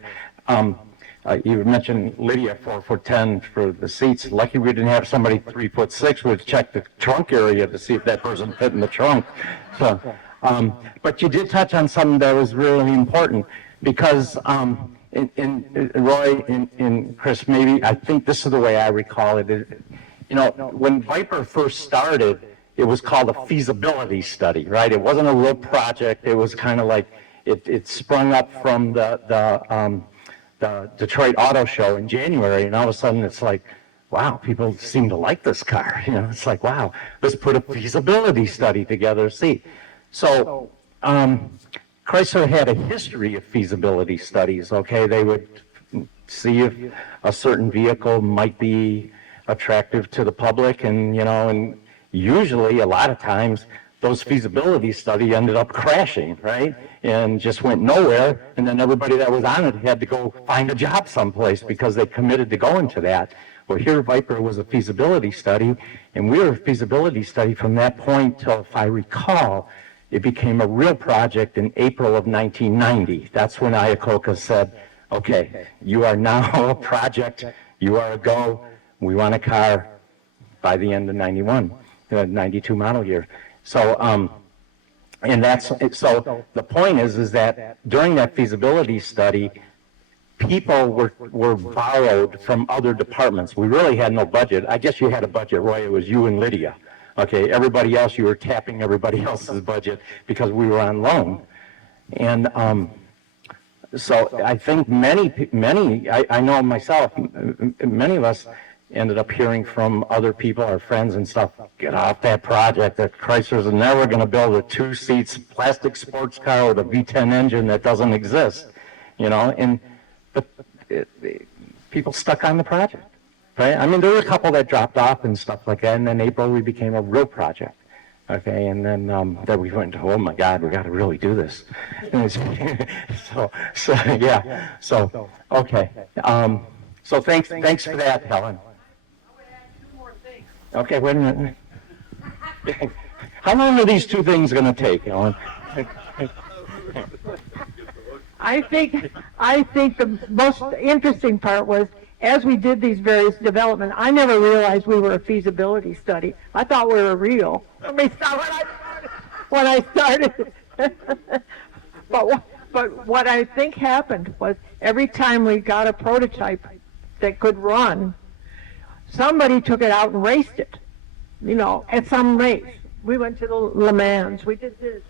You mentioned Lydia, 4'10" for the seats. Lucky we didn't have somebody 3'6" who would check the trunk area to see if that person fit in the trunk. So, but you did touch on something that was really important, because in Roy, in Chris, maybe I think this is the way I recall it. You know, when Viper first started, it was called a feasibility study, right? It wasn't a real project. It was kind of like it sprung up from the Detroit Auto Show in January, and all of a sudden it's like, wow, people seem to like this car. You know, it's like, wow, let's put a feasibility study together. See, so Chrysler had a history of feasibility studies. Okay, they would see if a certain vehicle might be attractive to the public, and you know, and usually, a lot of times, those feasibility studies ended up crashing, right? And just went nowhere, and then everybody that was on it had to go find a job someplace because they committed to going to that. Well, here Viper was a feasibility study, and we were a feasibility study from that point till, if I recall, it became a real project in April of 1990. That's when Iacocca said, okay, you are now a project, you are a go, we want a car by the end of 91. The 92 model year. So, and that's, so the point is that during that feasibility study, people were borrowed from other departments. We really had no budget. I guess you had a budget, Roy. It was you and Lydia. Okay, everybody else, you were tapping everybody else's budget because we were on loan. And so I think many, I know myself, many of us ended up hearing from other people, our friends and stuff, get off that project, that Chrysler's never going to build a 2-seat plastic sports car with a V10 engine that doesn't exist, you know, and but people stuck on the project, right? I mean, there were a couple that dropped off and stuff like that, and then April we became a real project, okay, and then we went to, oh my God, we got to really do this. so yeah, so, okay. So thanks for that, Helen. Okay, wait a minute. How long are these two things going to take, Ellen? I think the most interesting part was, as we did these various development, I never realized we were a feasibility study. I thought we were real. When I started. But what I think happened was, every time we got a prototype that could run, somebody took it out and raced it, you know, at some race. We went to the Le Mans. We did this.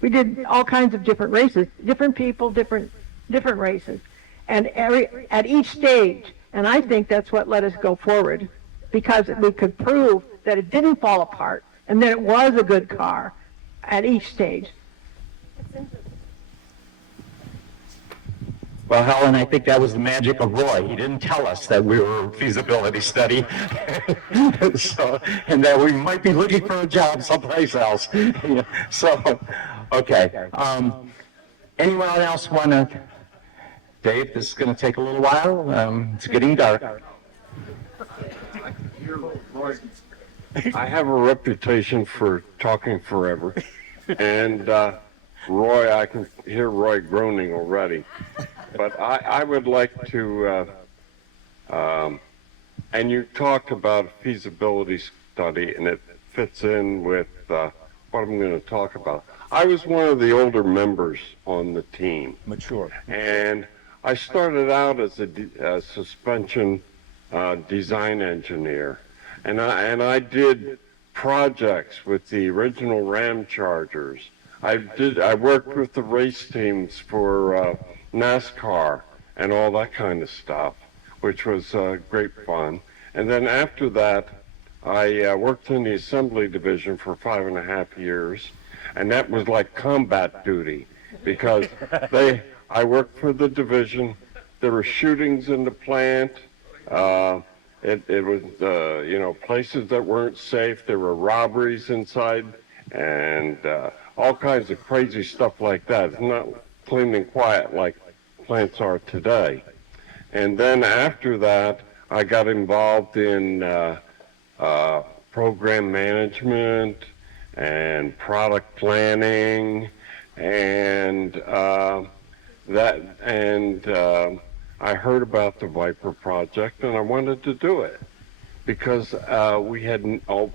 We did all kinds of different races, different people, different races, and at each stage. And I think that's what let us go forward, because we could prove that it didn't fall apart and that it was a good car at each stage. Well, Helen, I think that was the magic of Roy. He didn't tell us that we were a feasibility study, so, and that we might be looking for a job someplace else. So, okay. Anyone else want to? Dave, this is going to take a little while. It's getting dark. I have a reputation for talking forever, and Roy, I can hear Roy groaning already. But I would like to, and you talked about a feasibility study, and it fits in with what I'm going to talk about. I was one of the older members on the team. Mature. And I started out as a suspension design engineer, and I did projects with the original Ram Chargers. I worked with the race teams for NASCAR and all that kind of stuff, which was great fun. And then after that, I worked in the assembly division for 5.5 years, and that was like combat duty because I worked for the division. There were shootings in the plant. It was, places that weren't safe. There were robberies inside and all kinds of crazy stuff like that. It's not clean and quiet like plants are today. And then after that, I got involved in program management and product planning and I heard about the Viper project and I wanted to do it because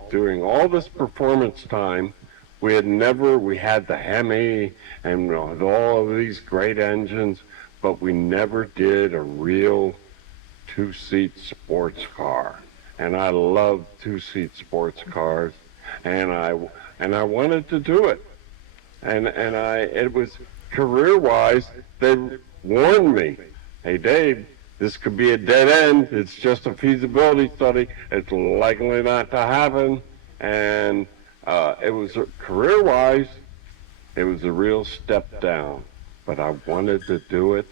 during all this performance time, we had the Hemi and all of these great engines, but we never did a real two-seat sports car. And I love two-seat sports cars, and I wanted to do it. It was career-wise, they warned me, hey Dave, this could be a dead end. It's just a feasibility study. It's likely not to happen. And it was career-wise, it was a real step down. But I wanted to do it,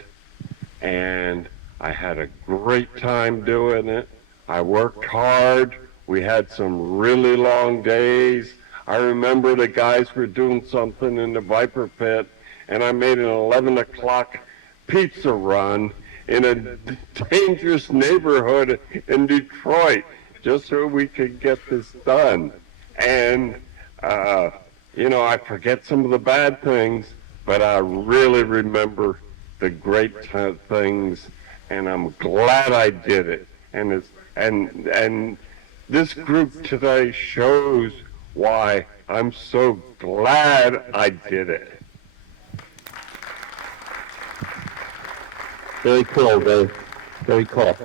and I had a great time doing it. I worked hard. We had some really long days. I remember the guys were doing something in the Viper pit, and I made an 11 o'clock pizza run in a dangerous neighborhood in Detroit just so we could get this done. And, I forget some of the bad things, but I really remember the great things, and I'm glad I did it. And this group today shows why I'm so glad I did it. Very cool, Dave. Very cool.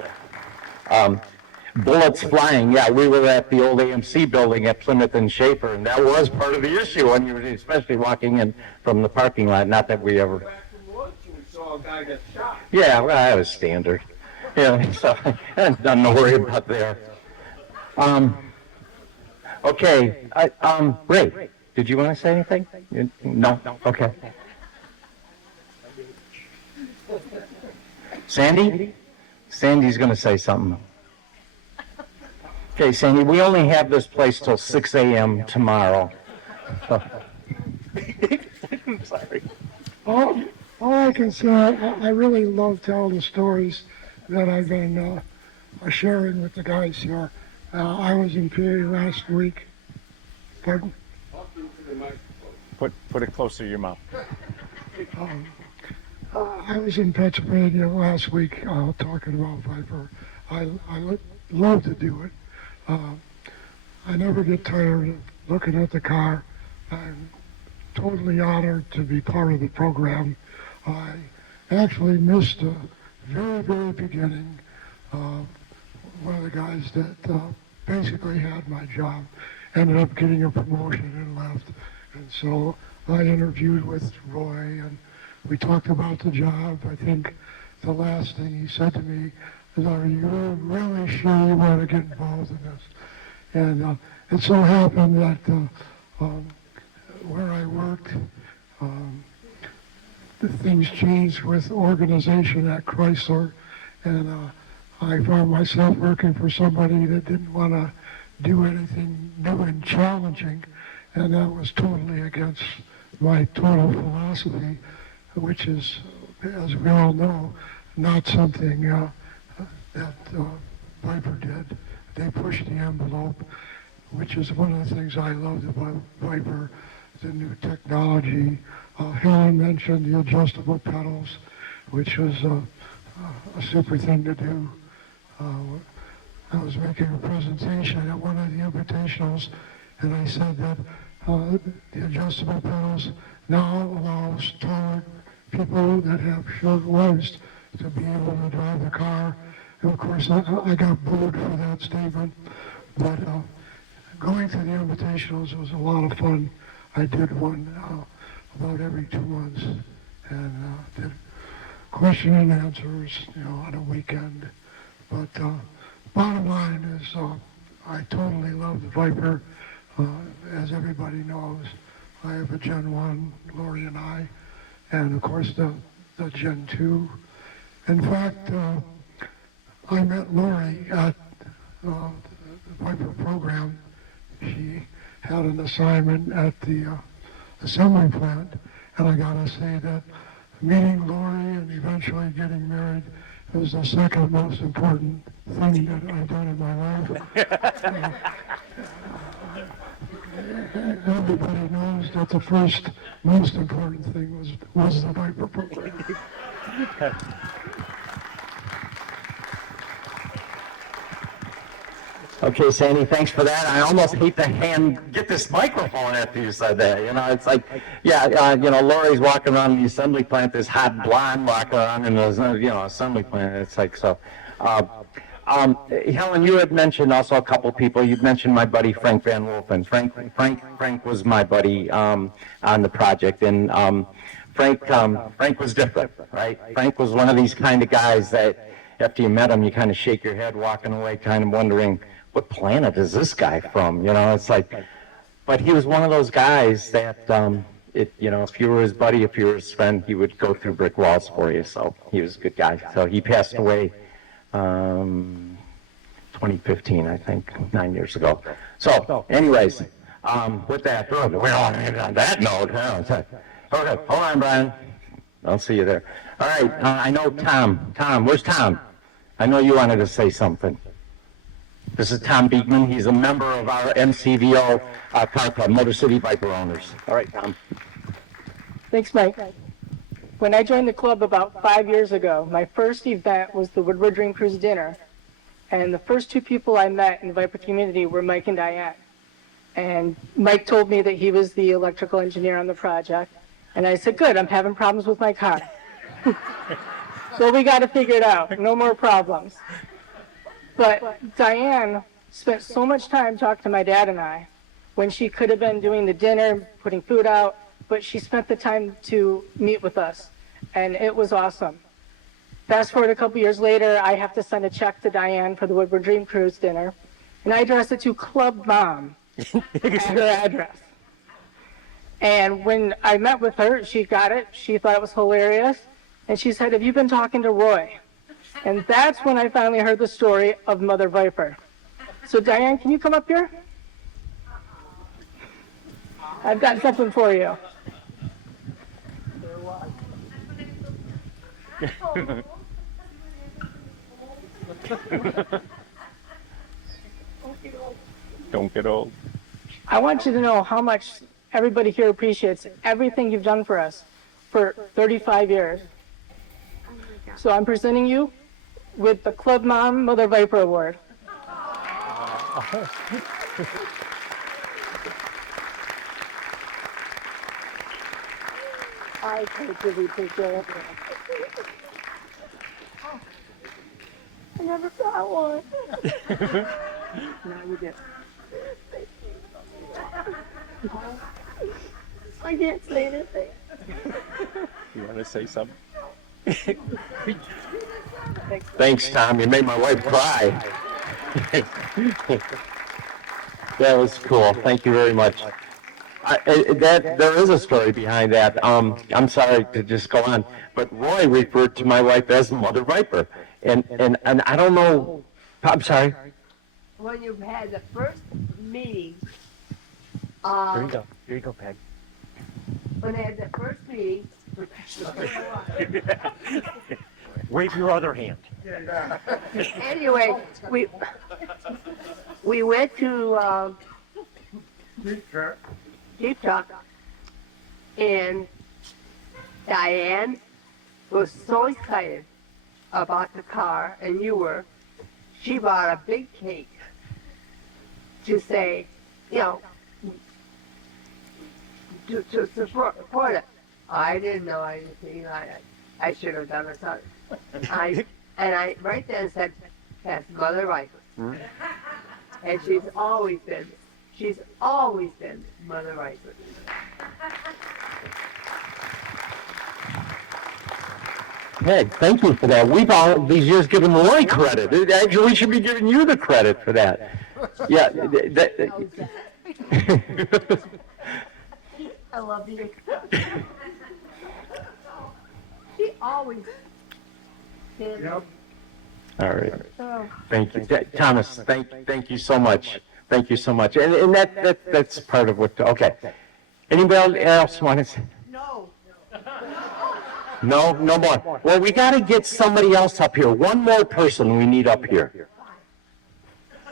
Bullets flying. Yeah, we were at the old AMC building at Plymouth and Schaefer, and that was part of the issue when you were especially walking in from the parking lot. Not that we ever. saw a guy get shot. Yeah, well, that was standard. Yeah, so nothing to worry about there. Okay, Ray, did you want to say anything? No? Okay. Sandy? Sandy's going to say something. Okay, Sandy, we only have this place till 6 a.m. tomorrow. I'm sorry. All I can say, I really love telling the stories that I've been sharing with the guys here. I was in Peoria last week. Pardon? Put it closer to your mouth. I was in Pennsylvania last week talking about Viper. I love to do it. I never get tired of looking at the car. I'm totally honored to be part of the program. I actually missed the very, very beginning. One of the guys that basically had my job ended up getting a promotion and left. And so I interviewed with Roy and we talked about the job. I think the last thing he said to me is, are you really sure you want to get involved in this? And it so happened that where I worked, things changed with organization at Chrysler, and I found myself working for somebody that didn't want to do anything new and challenging, and that was totally against my total philosophy, which is, as we all know, not something that Viper did. They pushed the envelope, which is one of the things I loved about Viper, the new technology. Helen mentioned the adjustable pedals, which was a super thing to do. I was making a presentation at one of the invitationals, and I said that the adjustable pedals now allows taller people that have short legs to be able to drive the car. And of course, I got booed for that statement, but going to the invitationals was a lot of fun. I did one about every 2 months, and did question and answers, on a weekend. But bottom line is, I totally love the Viper. As everybody knows, I have a Gen 1, Lori and I, and of course the Gen 2. In fact, I met Lori at the Viper program. She had an assignment at the assembly plant, and I gotta say that meeting Lori and eventually getting married is the second most important thing that I've done in my life. Everybody knows that the first most important thing was the Viper program. Okay, Sandy, thanks for that. I almost hate to get this microphone after you said that. You know, it's like, Lori's walking around the assembly plant, this hot blonde walking around in the, assembly plant. It's like, so. Helen, you had mentioned also a couple people. You mentioned my buddy Frank Van Wolfen. Frank was my buddy on the project, and Frank was different, right? Frank was one of these kind of guys that after you met him, you kind of shake your head walking away, kind of wondering, what planet is this guy from? You know, it's like, but he was one of those guys that, if you were his buddy, if you were his friend, he would go through brick walls for you. So he was a good guy. So he passed away 2015, I think, 9 years ago. So anyways, with that, we don't want to end on that note. Okay, hold on, Brian. I'll see you there. All right, I know Tom. Tom, where's Tom? I know you wanted to say something. This is Tom Beekman. He's a member of our MCVO car club, Motor City Viper owners. All right, Tom. Thanks, Mike. When I joined the club about 5 years ago, my first event was the Woodward Dream Cruise dinner. And the first two people I met in the Viper community were Mike and Diane. And Mike told me that he was the electrical engineer on the project. And I said, good, I'm having problems with my car. So we got to figure it out. No more problems. But Diane spent so much time talking to my dad and I when she could have been doing the dinner, putting food out, but she spent the time to meet with us. And it was awesome. Fast forward a couple years later, I have to send a check to Diane for the Woodward Dream Cruise dinner. And I addressed it to Club Mom at her address. And when I met with her, she got it. She thought it was hilarious. And she said, have you been talking to Roy? And that's when I finally heard the story of Mother Viper. So Diane, can you come up here? I've got something for you. Don't get old. I want you to know how much everybody here appreciates everything you've done for us for 35 years. So I'm presenting you with the Club Mom Mother Viper Award. I really appreciate it. I never got one. No, you did. I can't say anything. You want to say something? Thanks, Tom. You made my wife cry. That was cool. Thank you very much. There is a story behind that. I'm sorry to just go on, but Roy referred to my wife as Mother Viper, and I don't know. I'm sorry. When you had the first meeting, Here you go, Peg. when they had the first meeting, Wave your other hand. anyway, we went to Jeep Truck, and Diane was so excited about the car, and you were. She bought a big cake to say, to support it. I didn't know anything. I should have done it. I right then said, that's Mother Viper. And she's always been Mother Viper. Hey, thank you for that. We've all these years given Roy credit. Actually, we should be giving you the credit for that. Yeah, I love you. She always did. all right. Oh. Thank you. Thomas, thank you so much. Thank you so much. And that's part of what, okay. Anybody else want to say? No. No, no more. Well, we got to get somebody else up here. One more person we need up here.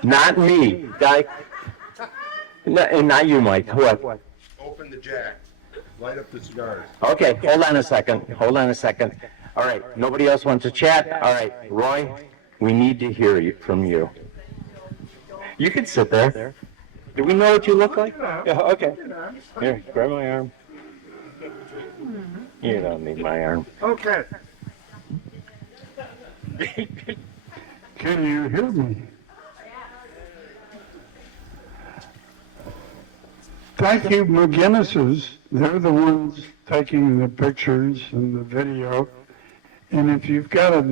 Not me. And not you, Mike. Whoever. Open the jack. Light up the cigars. Okay, hold on a second. Hold on a second. All right, nobody else wants to chat? All right, Roy, we need to hear from you. You can sit there. Do we know what you look like? Yeah, okay. Here, grab my arm. You don't need my arm. Okay. Can you hear me? Thank you, McGinnis's. They're the ones taking the pictures and the video. And if you've got a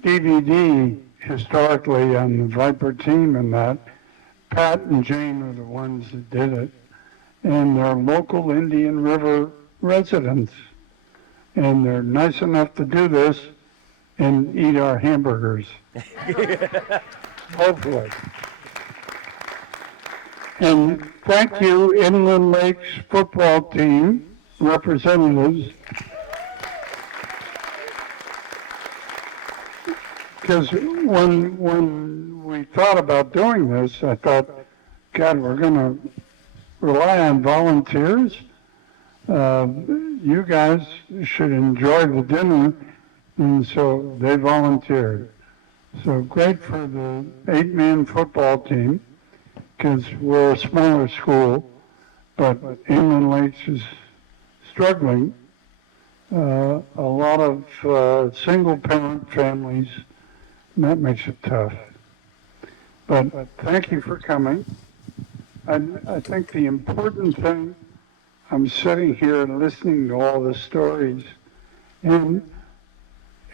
DVD historically on the Viper team and that, Pat and Jane are the ones that did it. And they're local Indian River residents. And they're nice enough to do this and eat our hamburgers. Hopefully. And thank you, Inland Lakes football team representatives. Because when we thought about doing this, I thought, God, we're going to rely on volunteers. You guys should enjoy the dinner, and so they volunteered. So great for the 8-man football team, because we're a smaller school, but Inland Lakes is struggling. A lot of single-parent families, and that makes it tough. But thank you for coming. I think the important thing, I'm sitting here and listening to all the stories, and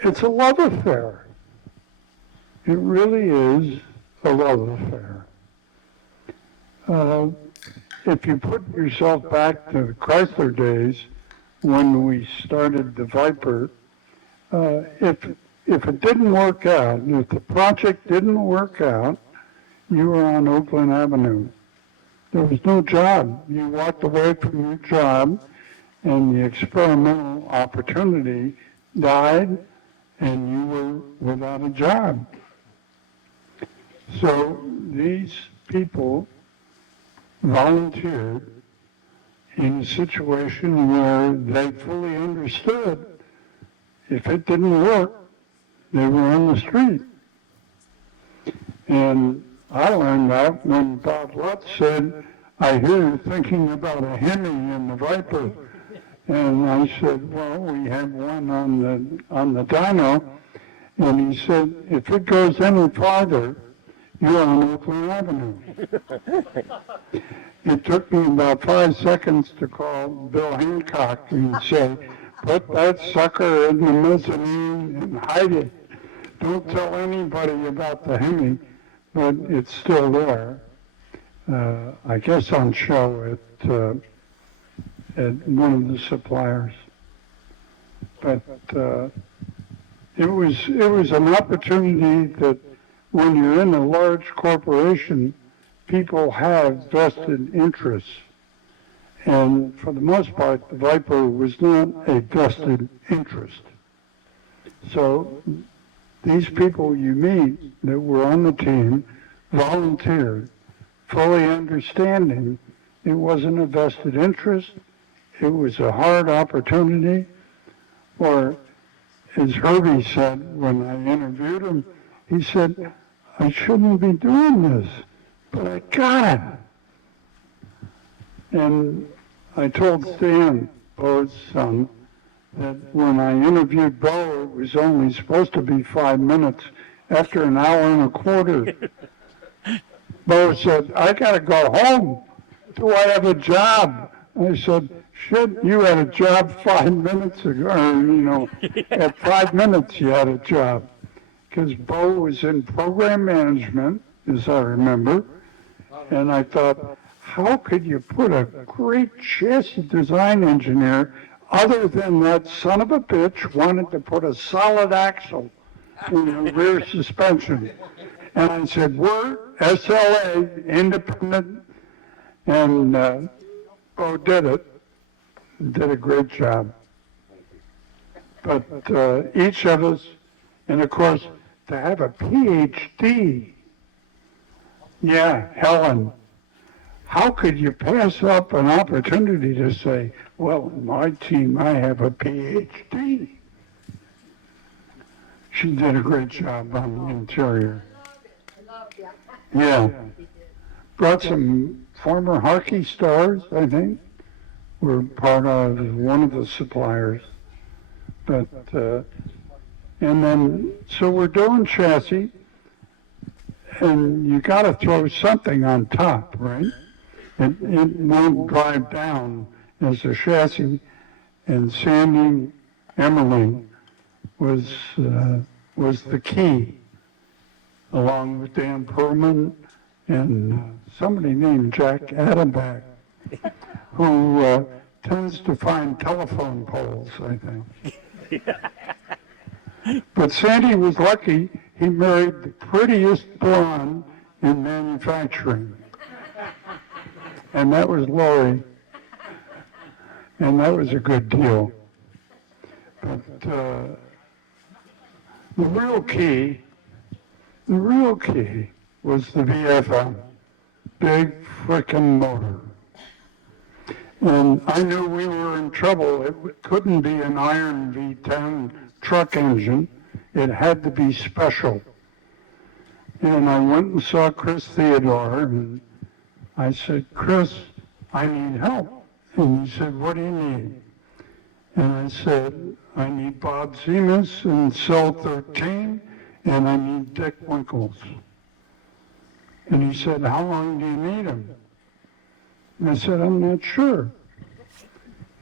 it's a love affair. It really is a love affair. If you put yourself back to the Chrysler days when we started the Viper, if it didn't work out, if the project didn't work out, you were on Oakland Avenue. There was no job. You walked away from your job, and the experimental opportunity died, and you were without a job. So these people volunteered in a situation where they fully understood if it didn't work, they were on the street. And I learned that when Bob Lutz said, I hear you thinking about a Hemi in the Viper. And I said, well, we have one on the dyno. And he said, if it goes any farther, you're on Oakland Avenue. It took me about 5 seconds to call Bill Hancock and say, put that sucker in the mezzanine and hide it. Don't tell anybody about the Hemi, but it's still there. I guess on show at one of the suppliers. But it was an opportunity that when you're in a large corporation, people have vested interests. And for the most part, the Viper was not a vested interest. So these people you meet that were on the team volunteered, fully understanding it wasn't a vested interest, it was a hard opportunity, or as Herbie said when I interviewed him, he said, I shouldn't be doing this, but I got it. And I told Stan, Bo's son, that when I interviewed Bo, it was only supposed to be 5 minutes. After an hour and a quarter, Bo said, I got to go home. Do I have a job? I said, shit, you had a job 5 minutes ago. Or, at 5 minutes you had a job. Because Bo was in program management, as I remember, And I thought, how could you put a great chassis design engineer, other than that son of a bitch wanted to put a solid axle in the rear suspension? And I said, we're SLA, independent, and Bo did it, did a great job. But each of us, and of course, to have a PhD, yeah, Helen, how could you pass up an opportunity to say, well, in my team, I have a PhD? She did a great job on the interior. Yeah. Brought some former hockey stars, I think, were part of one of the suppliers. But, and then, so we're doing chassis, and you got to throw something on top, right? It won't drive down as a chassis, and Sandy Emmerling was the key, along with Dan Perlman and somebody named Jack Adamback, who tends to find telephone poles, I think. But Sandy was lucky. He married the prettiest blonde in manufacturing. And that was Lori. And that was a good deal. But the real key was the VFM. Big frickin' motor. And I knew we were in trouble. It couldn't be an iron V10 truck engine. It had to be special. And I went and saw Chris Theodore, and I said, Chris, I need help. And he said, what do you need? And I said, I need Bob Zemas in cell 13, and I need Dick Winkles. And he said, how long do you need him? And I said, I'm not sure.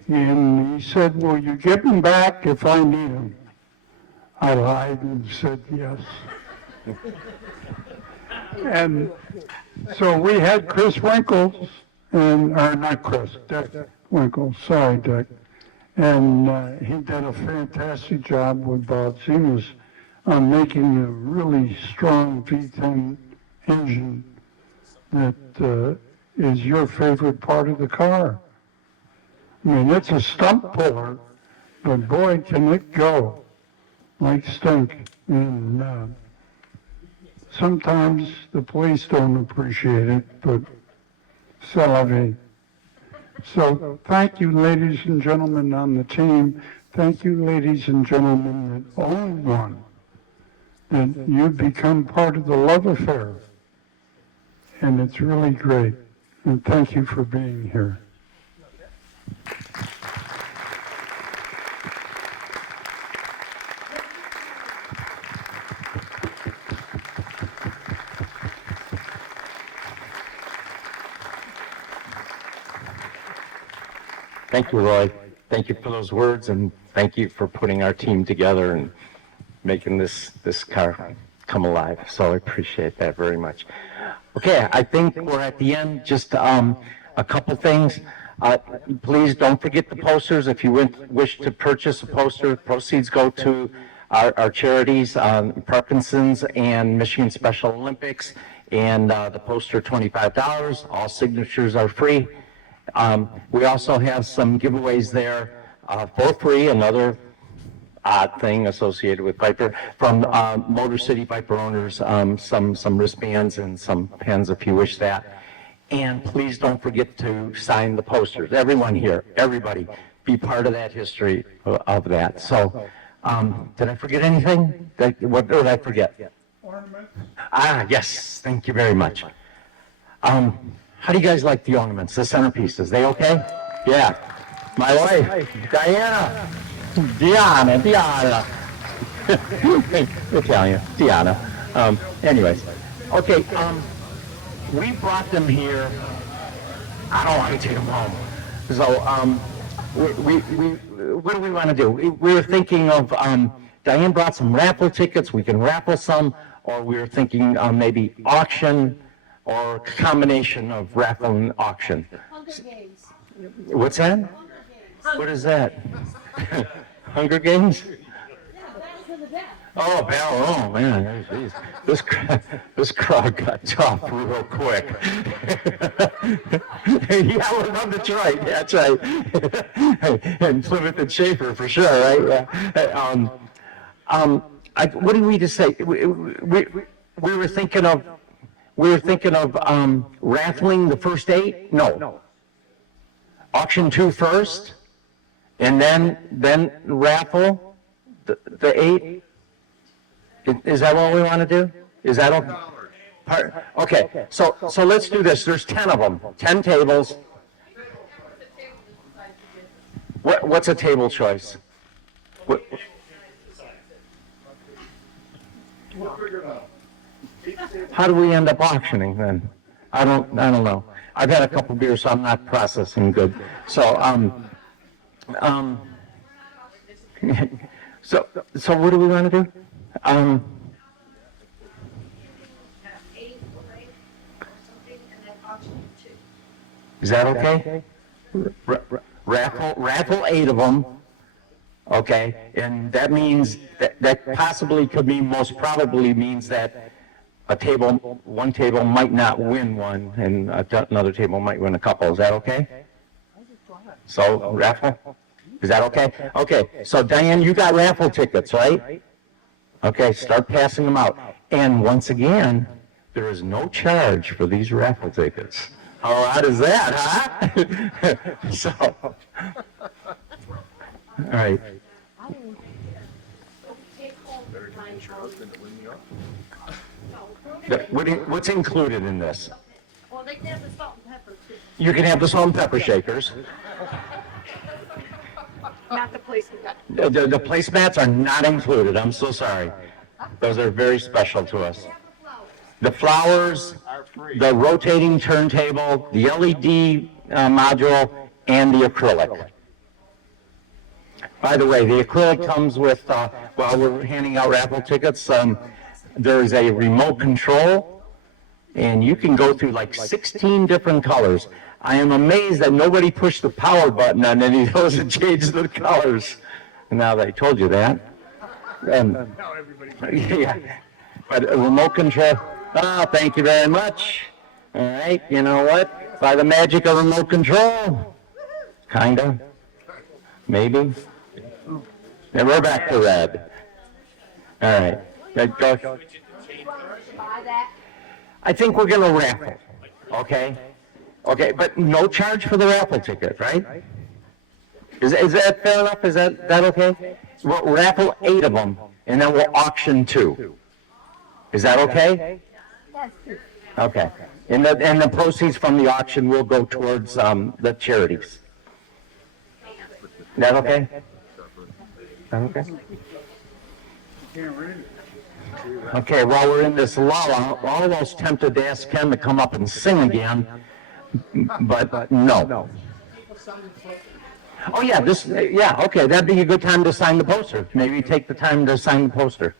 And he said, well, you give him back if I need him. I lied and said yes. And so we had Chris Winkles, or not Chris, Dick Winkles, sorry, Dick. And he did a fantastic job with Bob Zemas on making a really strong V10 engine that is your favorite part of the car. I mean, it's a stump puller, but boy, can it go like stink. And sometimes the police don't appreciate it, but c'est la vie. So thank you, ladies and gentlemen on the team. Thank you, ladies and gentlemen that own one, that you've become part of the love affair. And it's really great. And thank you for being here. Thank you, Roy. Thank you for those words, and thank you for putting our team together and making this car come alive. So I appreciate that very much. Okay, I think we're at the end. Just a couple things. Please don't forget the posters. If you wish to purchase a poster, proceeds go to our charities, Parkinson's and Michigan Special Olympics, and the poster $25. All signatures are free. We also have some giveaways there for free, another odd thing associated with Viper, from Motor City Viper owners, some wristbands and some pens if you wish that. And please don't forget to sign the posters. Everyone here, everybody, be part of that history of that. So, did I forget anything? What did I forget? Ornaments. Yes, thank you very much. How do you guys like the ornaments, the centerpieces? They okay? Yeah. My wife, Diana. Diana. Italian, Diana. Anyways, okay, we brought them here. I don't want to take them home. So, what do we want to do? We were thinking of, Diane brought some raffle tickets. We can raffle some, or we were thinking maybe auction. or a combination of raffle and auction? What's that? What is that? Hunger Games? Oh, Bell, oh man, geez. This crowd got tough real quick. Yeah, we're from Detroit, that's right. And Plymouth and Schaefer for sure, right? Yeah. What did we just say? We were thinking of raffling the first 8? No. Auction 2 first, and then raffle the 8. Is that what we want to do? Is that okay? Okay, so let's do this. There's 10 of them, 10 tables. What's a table choice? How do we end up auctioning then? I don't know. I've had a couple beers, so I'm not processing good. So so what do we want to do? Is that okay? Raffle 8 of them. Okay, and that means that possibly could mean, most probably means that one table might not win one, and another table might win a couple. Is that okay? So raffle. Is that okay? Okay, so Diane, you got raffle tickets, right? Okay, start passing them out. And once again, there is no charge for these raffle tickets. How odd is that, huh? So, all right. What's included in this? Well, they can have the salt and pepper too. You can have the salt and pepper shakers. Not the place. The placemats are not included. I'm so sorry. Those are very special to us. The flowers, the rotating turntable, the LED module, and the acrylic. By the way, the acrylic comes with, while we're handing out raffle tickets, there's a remote control, and you can go through like 16 different colors. I am amazed that nobody pushed the power button on any of those and changed the colors. Now that I told you that. Yeah, but a remote control. Oh, thank you very much. All right, you know what? By the magic of remote control. Kinda. Maybe. And we're back to red. All right. Go. I think we're going to raffle. Okay? Okay, but no charge for the raffle ticket, right? Is that fair enough? Is that okay? We'll raffle 8 of them, and then we'll auction 2. Is that okay? Okay. And the proceeds from the auction will go towards the charities. Is that okay? Okay. Okay, while we're in this lull, I'm almost tempted to ask Ken to come up and sing again, but no. Oh, yeah, okay, that'd be a good time to sign the poster. Maybe take the time to sign the poster.